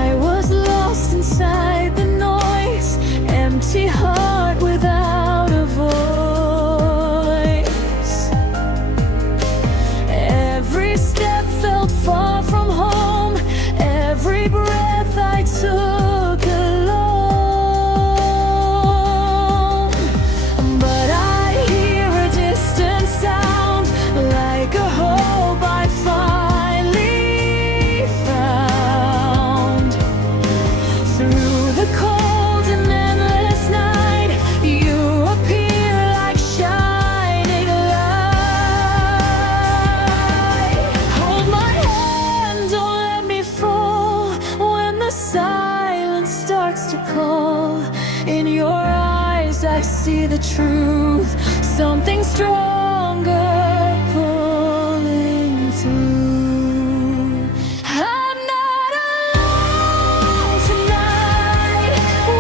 I was lost inside the noise, empty heart without a voice. Every step felt far from home, every breath I took alone. But I hear a distant sound, like a hope I finally found. Through the cold and endless night, you appear like shining light. Hold my hand, don't let me fall. When the silence starts to call, in your eyes I see the truth. Something stronger pulling through. I'm not alone tonight.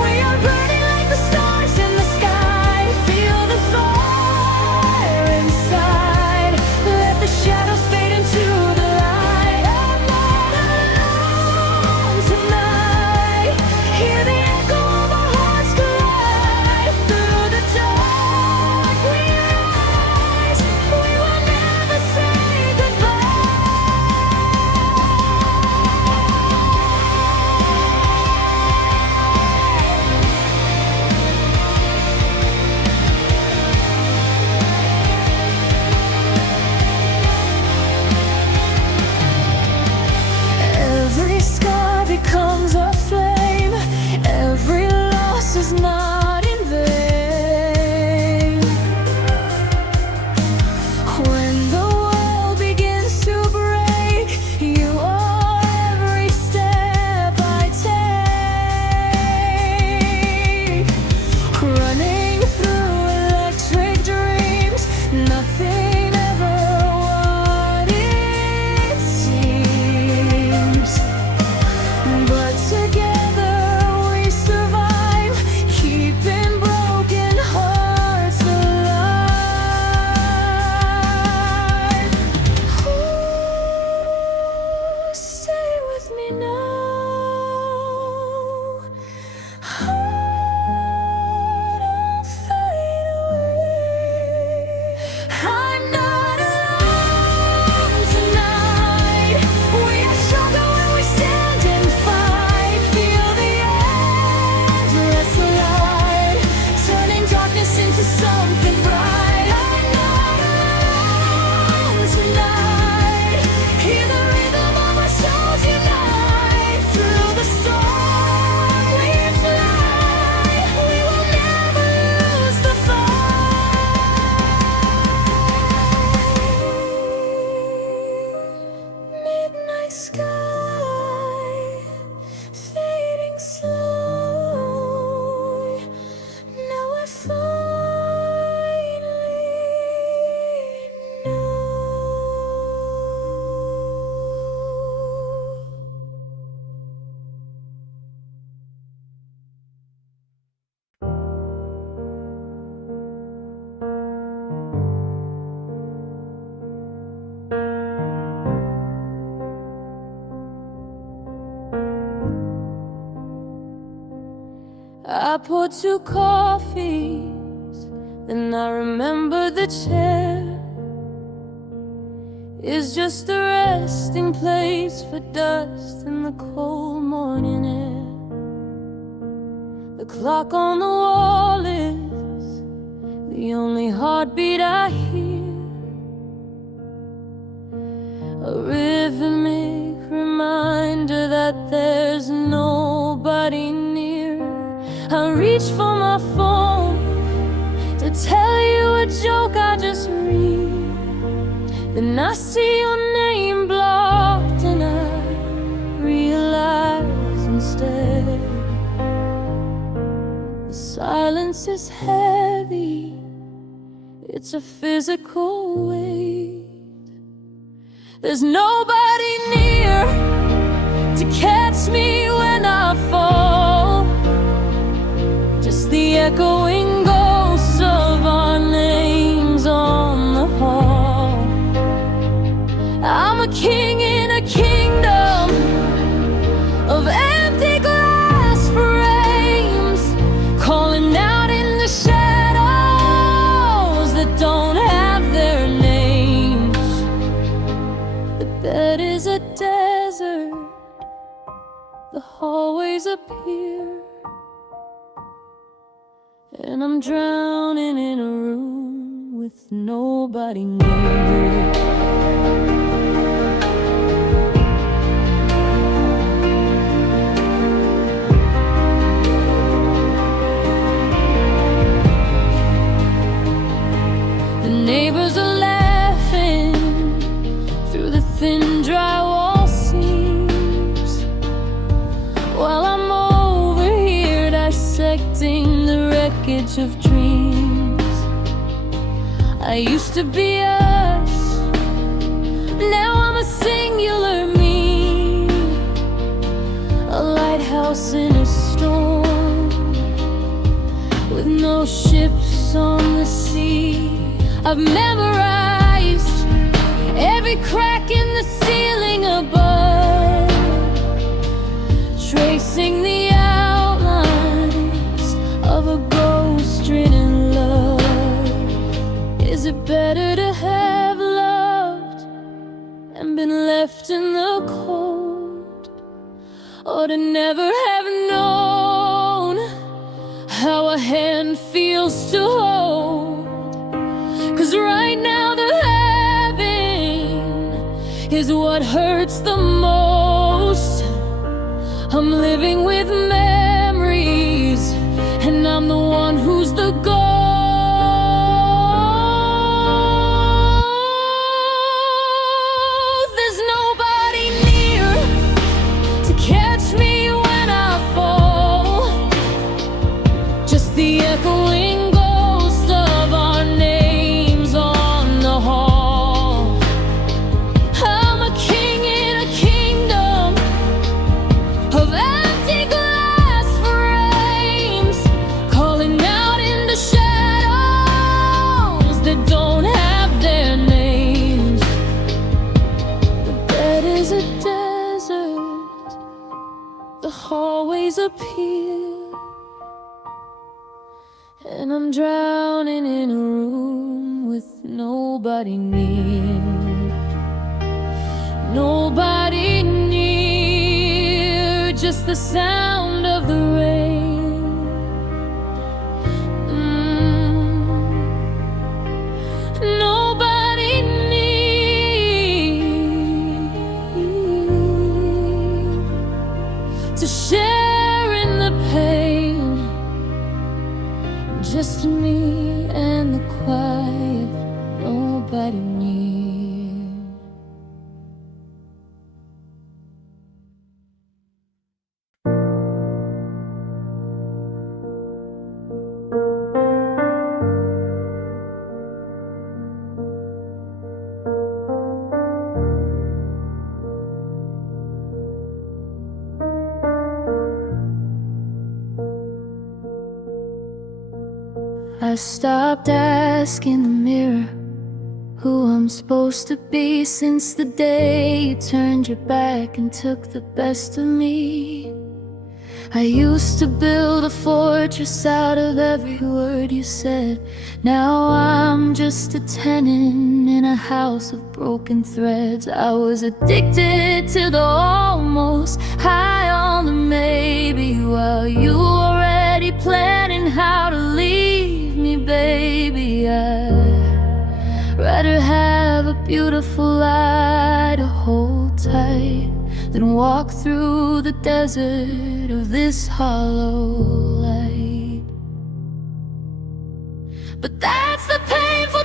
We are burning like the stars in the sky. Feel the fire inside. Let the shadows fade into the light. I'm not alone tonight. Hear the echo of our hearts collide. Through the dark we rise. We will never say goodbye. Every scar becomes a flame. Every loss is not in vain. When the world begins to break, you are every step I take. Running through electric dreams, nothing ever what it seems. But together we survive, keeping broken hearts alive. Ooh, stay with me now. Don't fade away. I'm not alone tonight. We are stronger when we stand and fight. Feel the endless light, turning darkness into something bright. I'm not alone tonight. Hear the rhythm of our souls unite. Through the storm we fly. We will never lose the fight. Midnight sky, fading slow. Now I finally know. I poured 2 coffees, then I remembered the chair is just a resting place for dust in the cold morning air. The clock on the wall is the only heartbeat I hear. I reach for my phone to tell you a joke I just read. Then I see your name blocked and I realize instead the silence is heavy. It's a physical weight. There's nobody near to catch me when I fall. Just the echoing ghosts of our names on the hall. I'm a king in a kingdom of empty glass frames, calling out in the shadows that don't have their names. The bed is a desert, the hallways appear, and I'm drowning in a room with nobody near. The neighbors are laughing through the thin drywall seams, while I'm over here dissecting the wreckage of dreams. I used to be us, now I'm a singular me, a lighthouse in a storm, with no ships on the sea. I've memorized every crack in the ceiling above, tracing the outlines of a ghost written love. Is it better to have loved and been left in the cold, or to never have known how a hand feels to hold? 'Cause right now the having is what hurts the most. I'm living with memories, and I'm the one who's the ghost. There's nobody near to catch me when I fall. Just the echoing ghost of our names on the hall. I'm a king in a kingdom of empty glass frames, calling out in the shadows that don't have their names. The bed is a desert, the hallways appear, and I'm drowning in a room with nobody near. Nobody near, just the sound of the rain. Nobody near to share in the pain. Just me and the quiet, nobody near. I stopped asking the mirror who I'm supposed to be since the day you turned your back and took the best of me. I used to build a fortress out of every word you said. Now I'm just a tenant in a house of broken threads. I was addicted to the almost, high on the maybe, while you were already planning how to leave me, baby. I'd rather have a beautiful lie to hold tight than walk through the desert of this hollow light.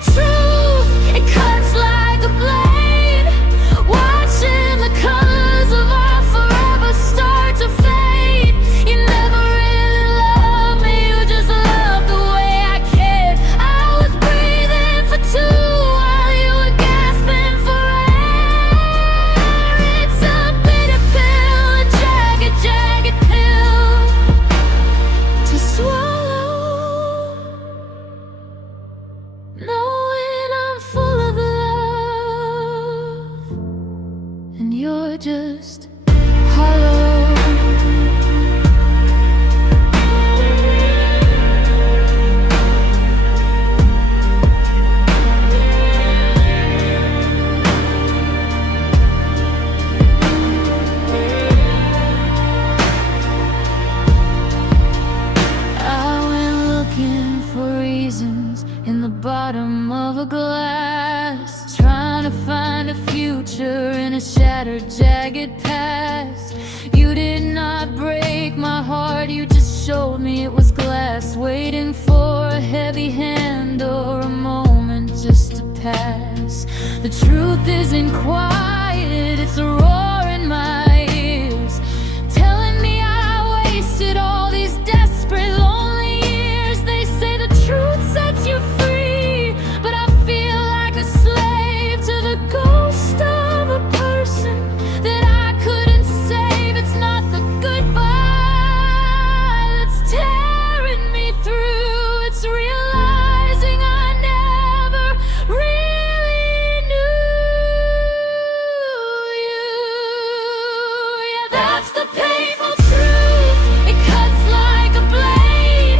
truth, it cuts like a blade. Watching the colors of our forever start to fade. You never really loved me, you just loved the way I cared. I was breathing for two while you were gasping for air. It's a bitter pill, a jagged, jagged pill to swallow, knowing I'm full of love and you're just hollow. I went looking for reasons in the bottom of a glass, trying to find a future in a shattered, jagged past. You did not break my heart, you just showed me it was glass, waiting for a heavy hand or a moment just to pass. The truth isn't quiet, it's a roar in my ears, telling me I wasted all these desperate, lonely years. They say the truth sets you free, but I feel like a slave to the ghost of a person that I couldn't save. It's not the goodbye that's tearing me through, it's realizing I never really knew you. Yeah, that's the painful truth, it cuts like a blade.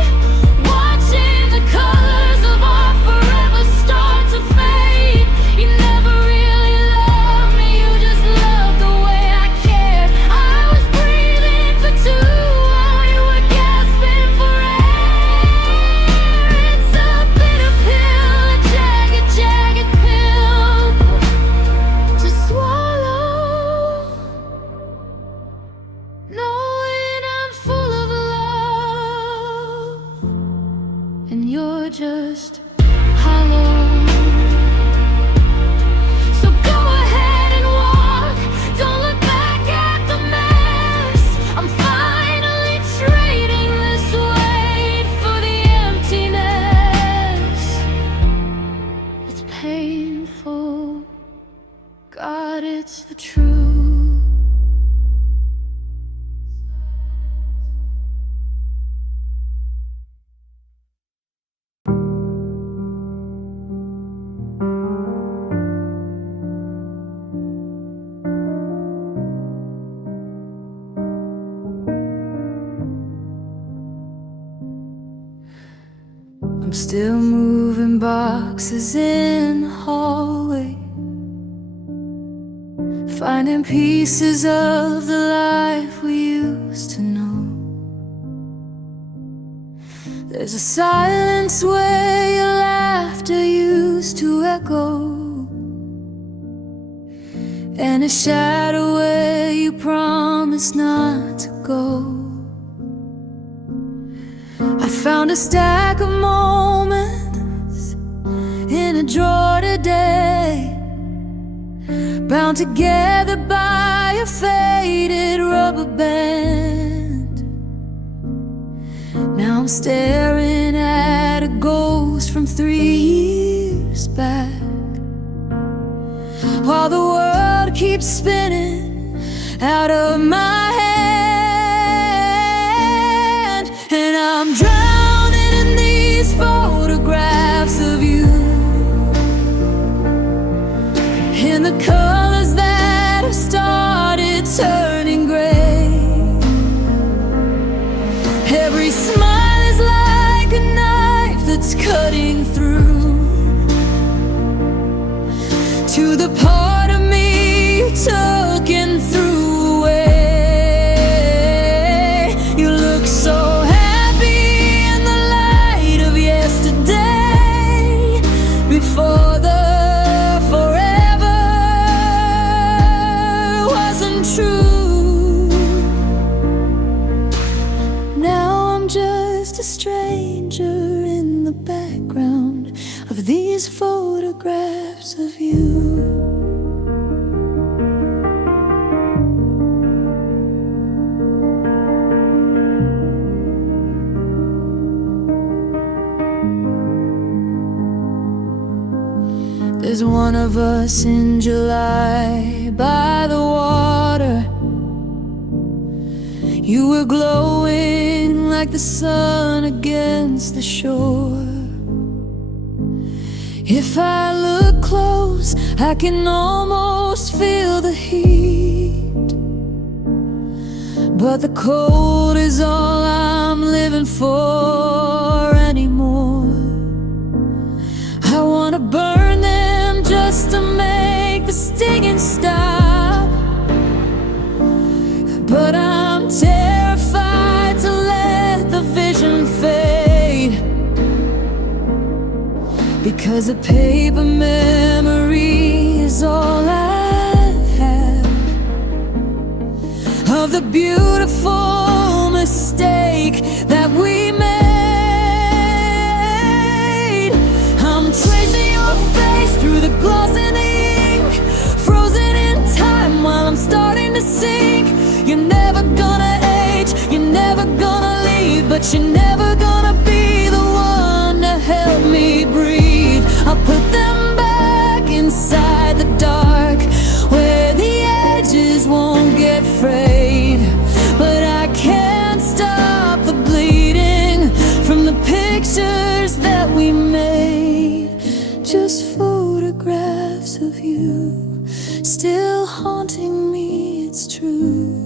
Watching the colors of our forever start to fade. You never really loved me, you just loved the way I cared. I was breathing for two while you were gasping for air. It's a bitter pill, a jagged, jagged pill to swallow, knowing I'm full of love and you're just hollow. So go ahead and walk, don't look back at the mess. I'm finally trading this weight for the emptiness. It's painful, God, it's the truth. I'm still moving boxes in the hallway, finding pieces of the life we used to know. There's a silence where your laughter used to echo, and a shadow where you promised not to go. I found a stack of moments in a drawer today, bound together by a faded rubber band. Now I'm staring at a ghost from 3 years back, while the world keeps spinning out of my hand. And I'm drowning in these photographs of you, in the colors that have started turning gray. Every smile is like a knife that's cutting through to the part of me you took and threw away. You look so happy in the light of yesterday, before the forever wasn't true. Now I'm just a stranger in the background of a of these photographs of you. There's one of us in July by the water. You were glowing like the sun against the shore. If I look close, I can almost feel the heat, but the cold is all I'm living for anymore. I wanna burn them just to make the stinging stop, but I'm terrified to let the vision fade, because a paper memory is all I have of the beautiful mistake that we made. I'm tracing your face through the gloss and the ink, frozen in time while I'm starting to sink. You're never gonna age, you're never gonna leave, but you're never gonna be the one to help me breathe. I'll put them back inside the dark, where the edges won't get frayed, but I can't stop the bleeding from the pictures that we made. Just photographs of you, still haunting me, it's true.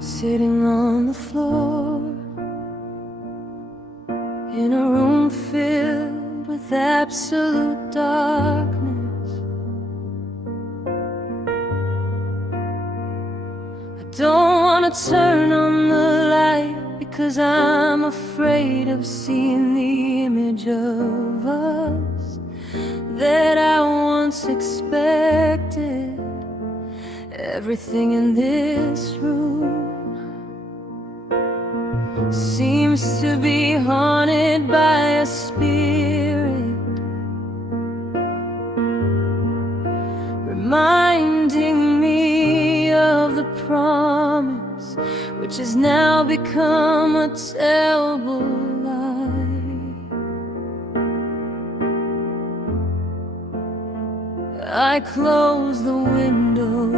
Sitting on the floor in a room filled with absolute darkness, I don't want to turn on the light because I'm afraid of seeing the image of us that I once expected. Everything in this room seems to be haunted by a spirit, reminding me of the promise, which has now become a terrible lie. I close the window,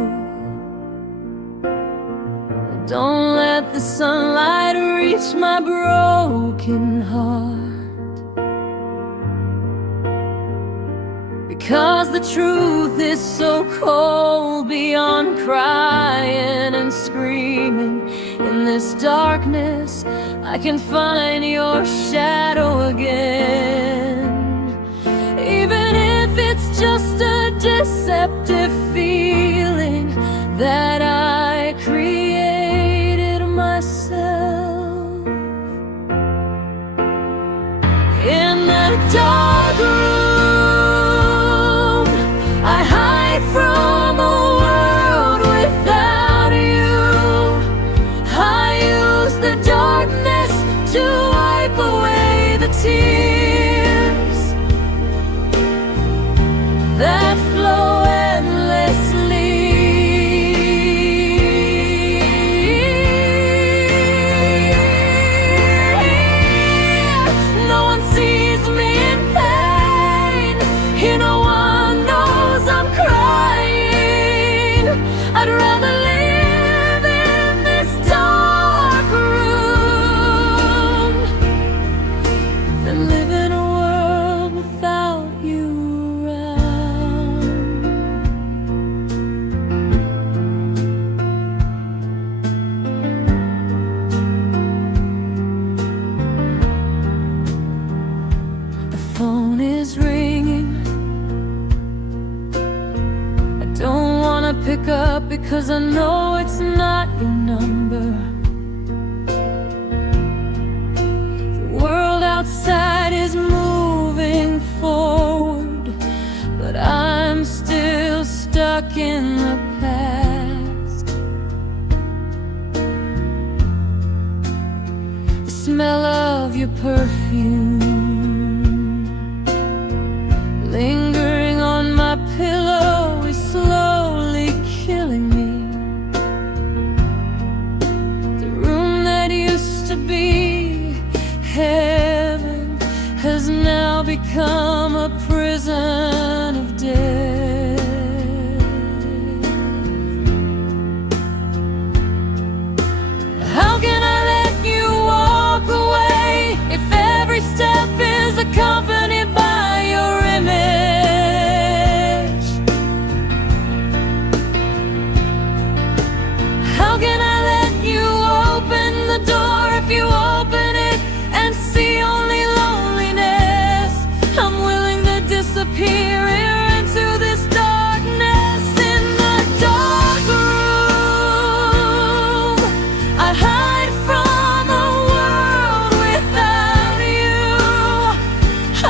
don't let the sunlight reach my broken heart, because the truth is so cold beyond crying and screaming. In this darkness, I can find your shadow again, even if it's just a deceptive feeling that I created myself. In the dark room, I hide from a world without you. I use the darkness to wipe away the tears that flow endlessly. No one sees me in pain, here no one knows I'm crying. I'd rather live in this dark room than live in a world without you around. wanna pick up because I know it's not your number. The world outside is moving forward, but I'm still stuck in the past. The smell of your perfume lingering on my pillow is slowly killing me. The room that used to be heaven has now become a prison of death. How can I let you walk away if every step is accompanied by your image? How can I let you open the door if you open it and see only loneliness? I'm willing to disappear here into this darkness. In the dark room, I hide from a world without you. I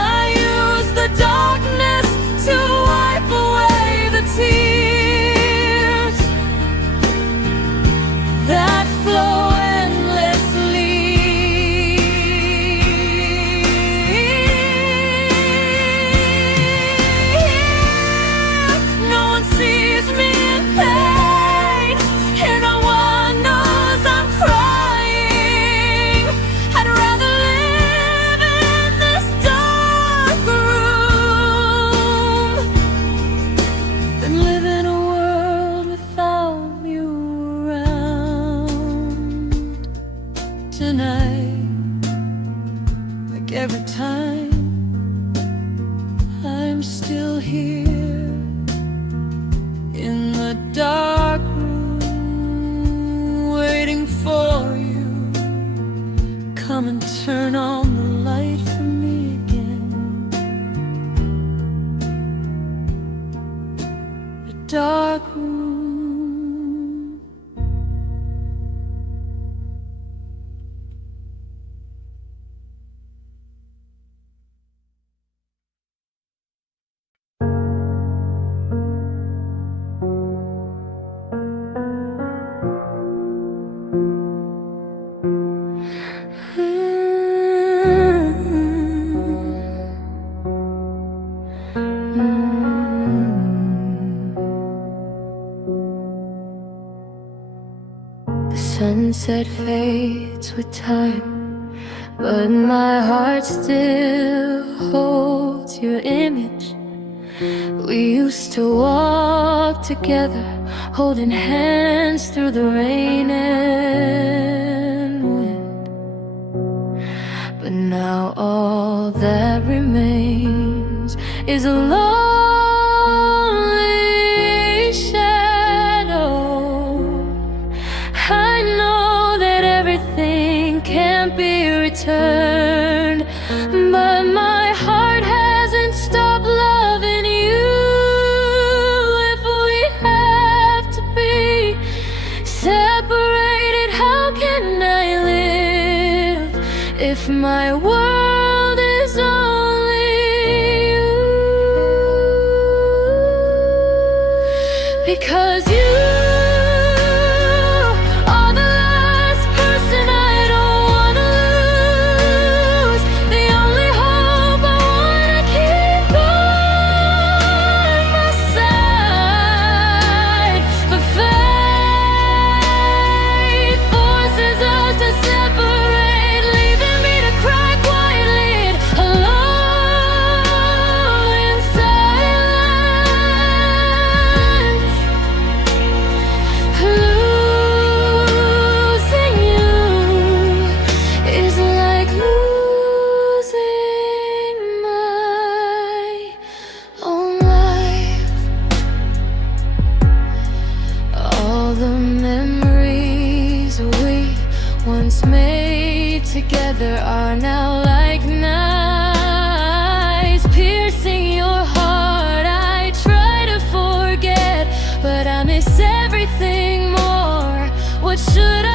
use the darkness to wipe away the tears that flow endlessly. No one sees me in pain. Here no one knows I'm crying. I'd rather live in this dark room than live in a world without you around. Tonight, like every time, I'm still here in the dark room, waiting for you. Come and turn on the light for me again. The dark room. The sunset fades with time, but my heart still holds your image. We used to walk together, holding hands through the rain and wind. But now all that remains is a lonely shadow. I know that everything can't be returned, but my heart hasn't stopped loving you. If we have to be separated, how can I live if my world is only you? Because you are the last person I don't wanna lose, the only hope I wanna keep by my side. But fate forces us to separate, leaving me to cry quietly alone in silence. Losing you is like losing my own life. All the memories we once made together are now like knives piercing your heart. I try to forget, but I'm What should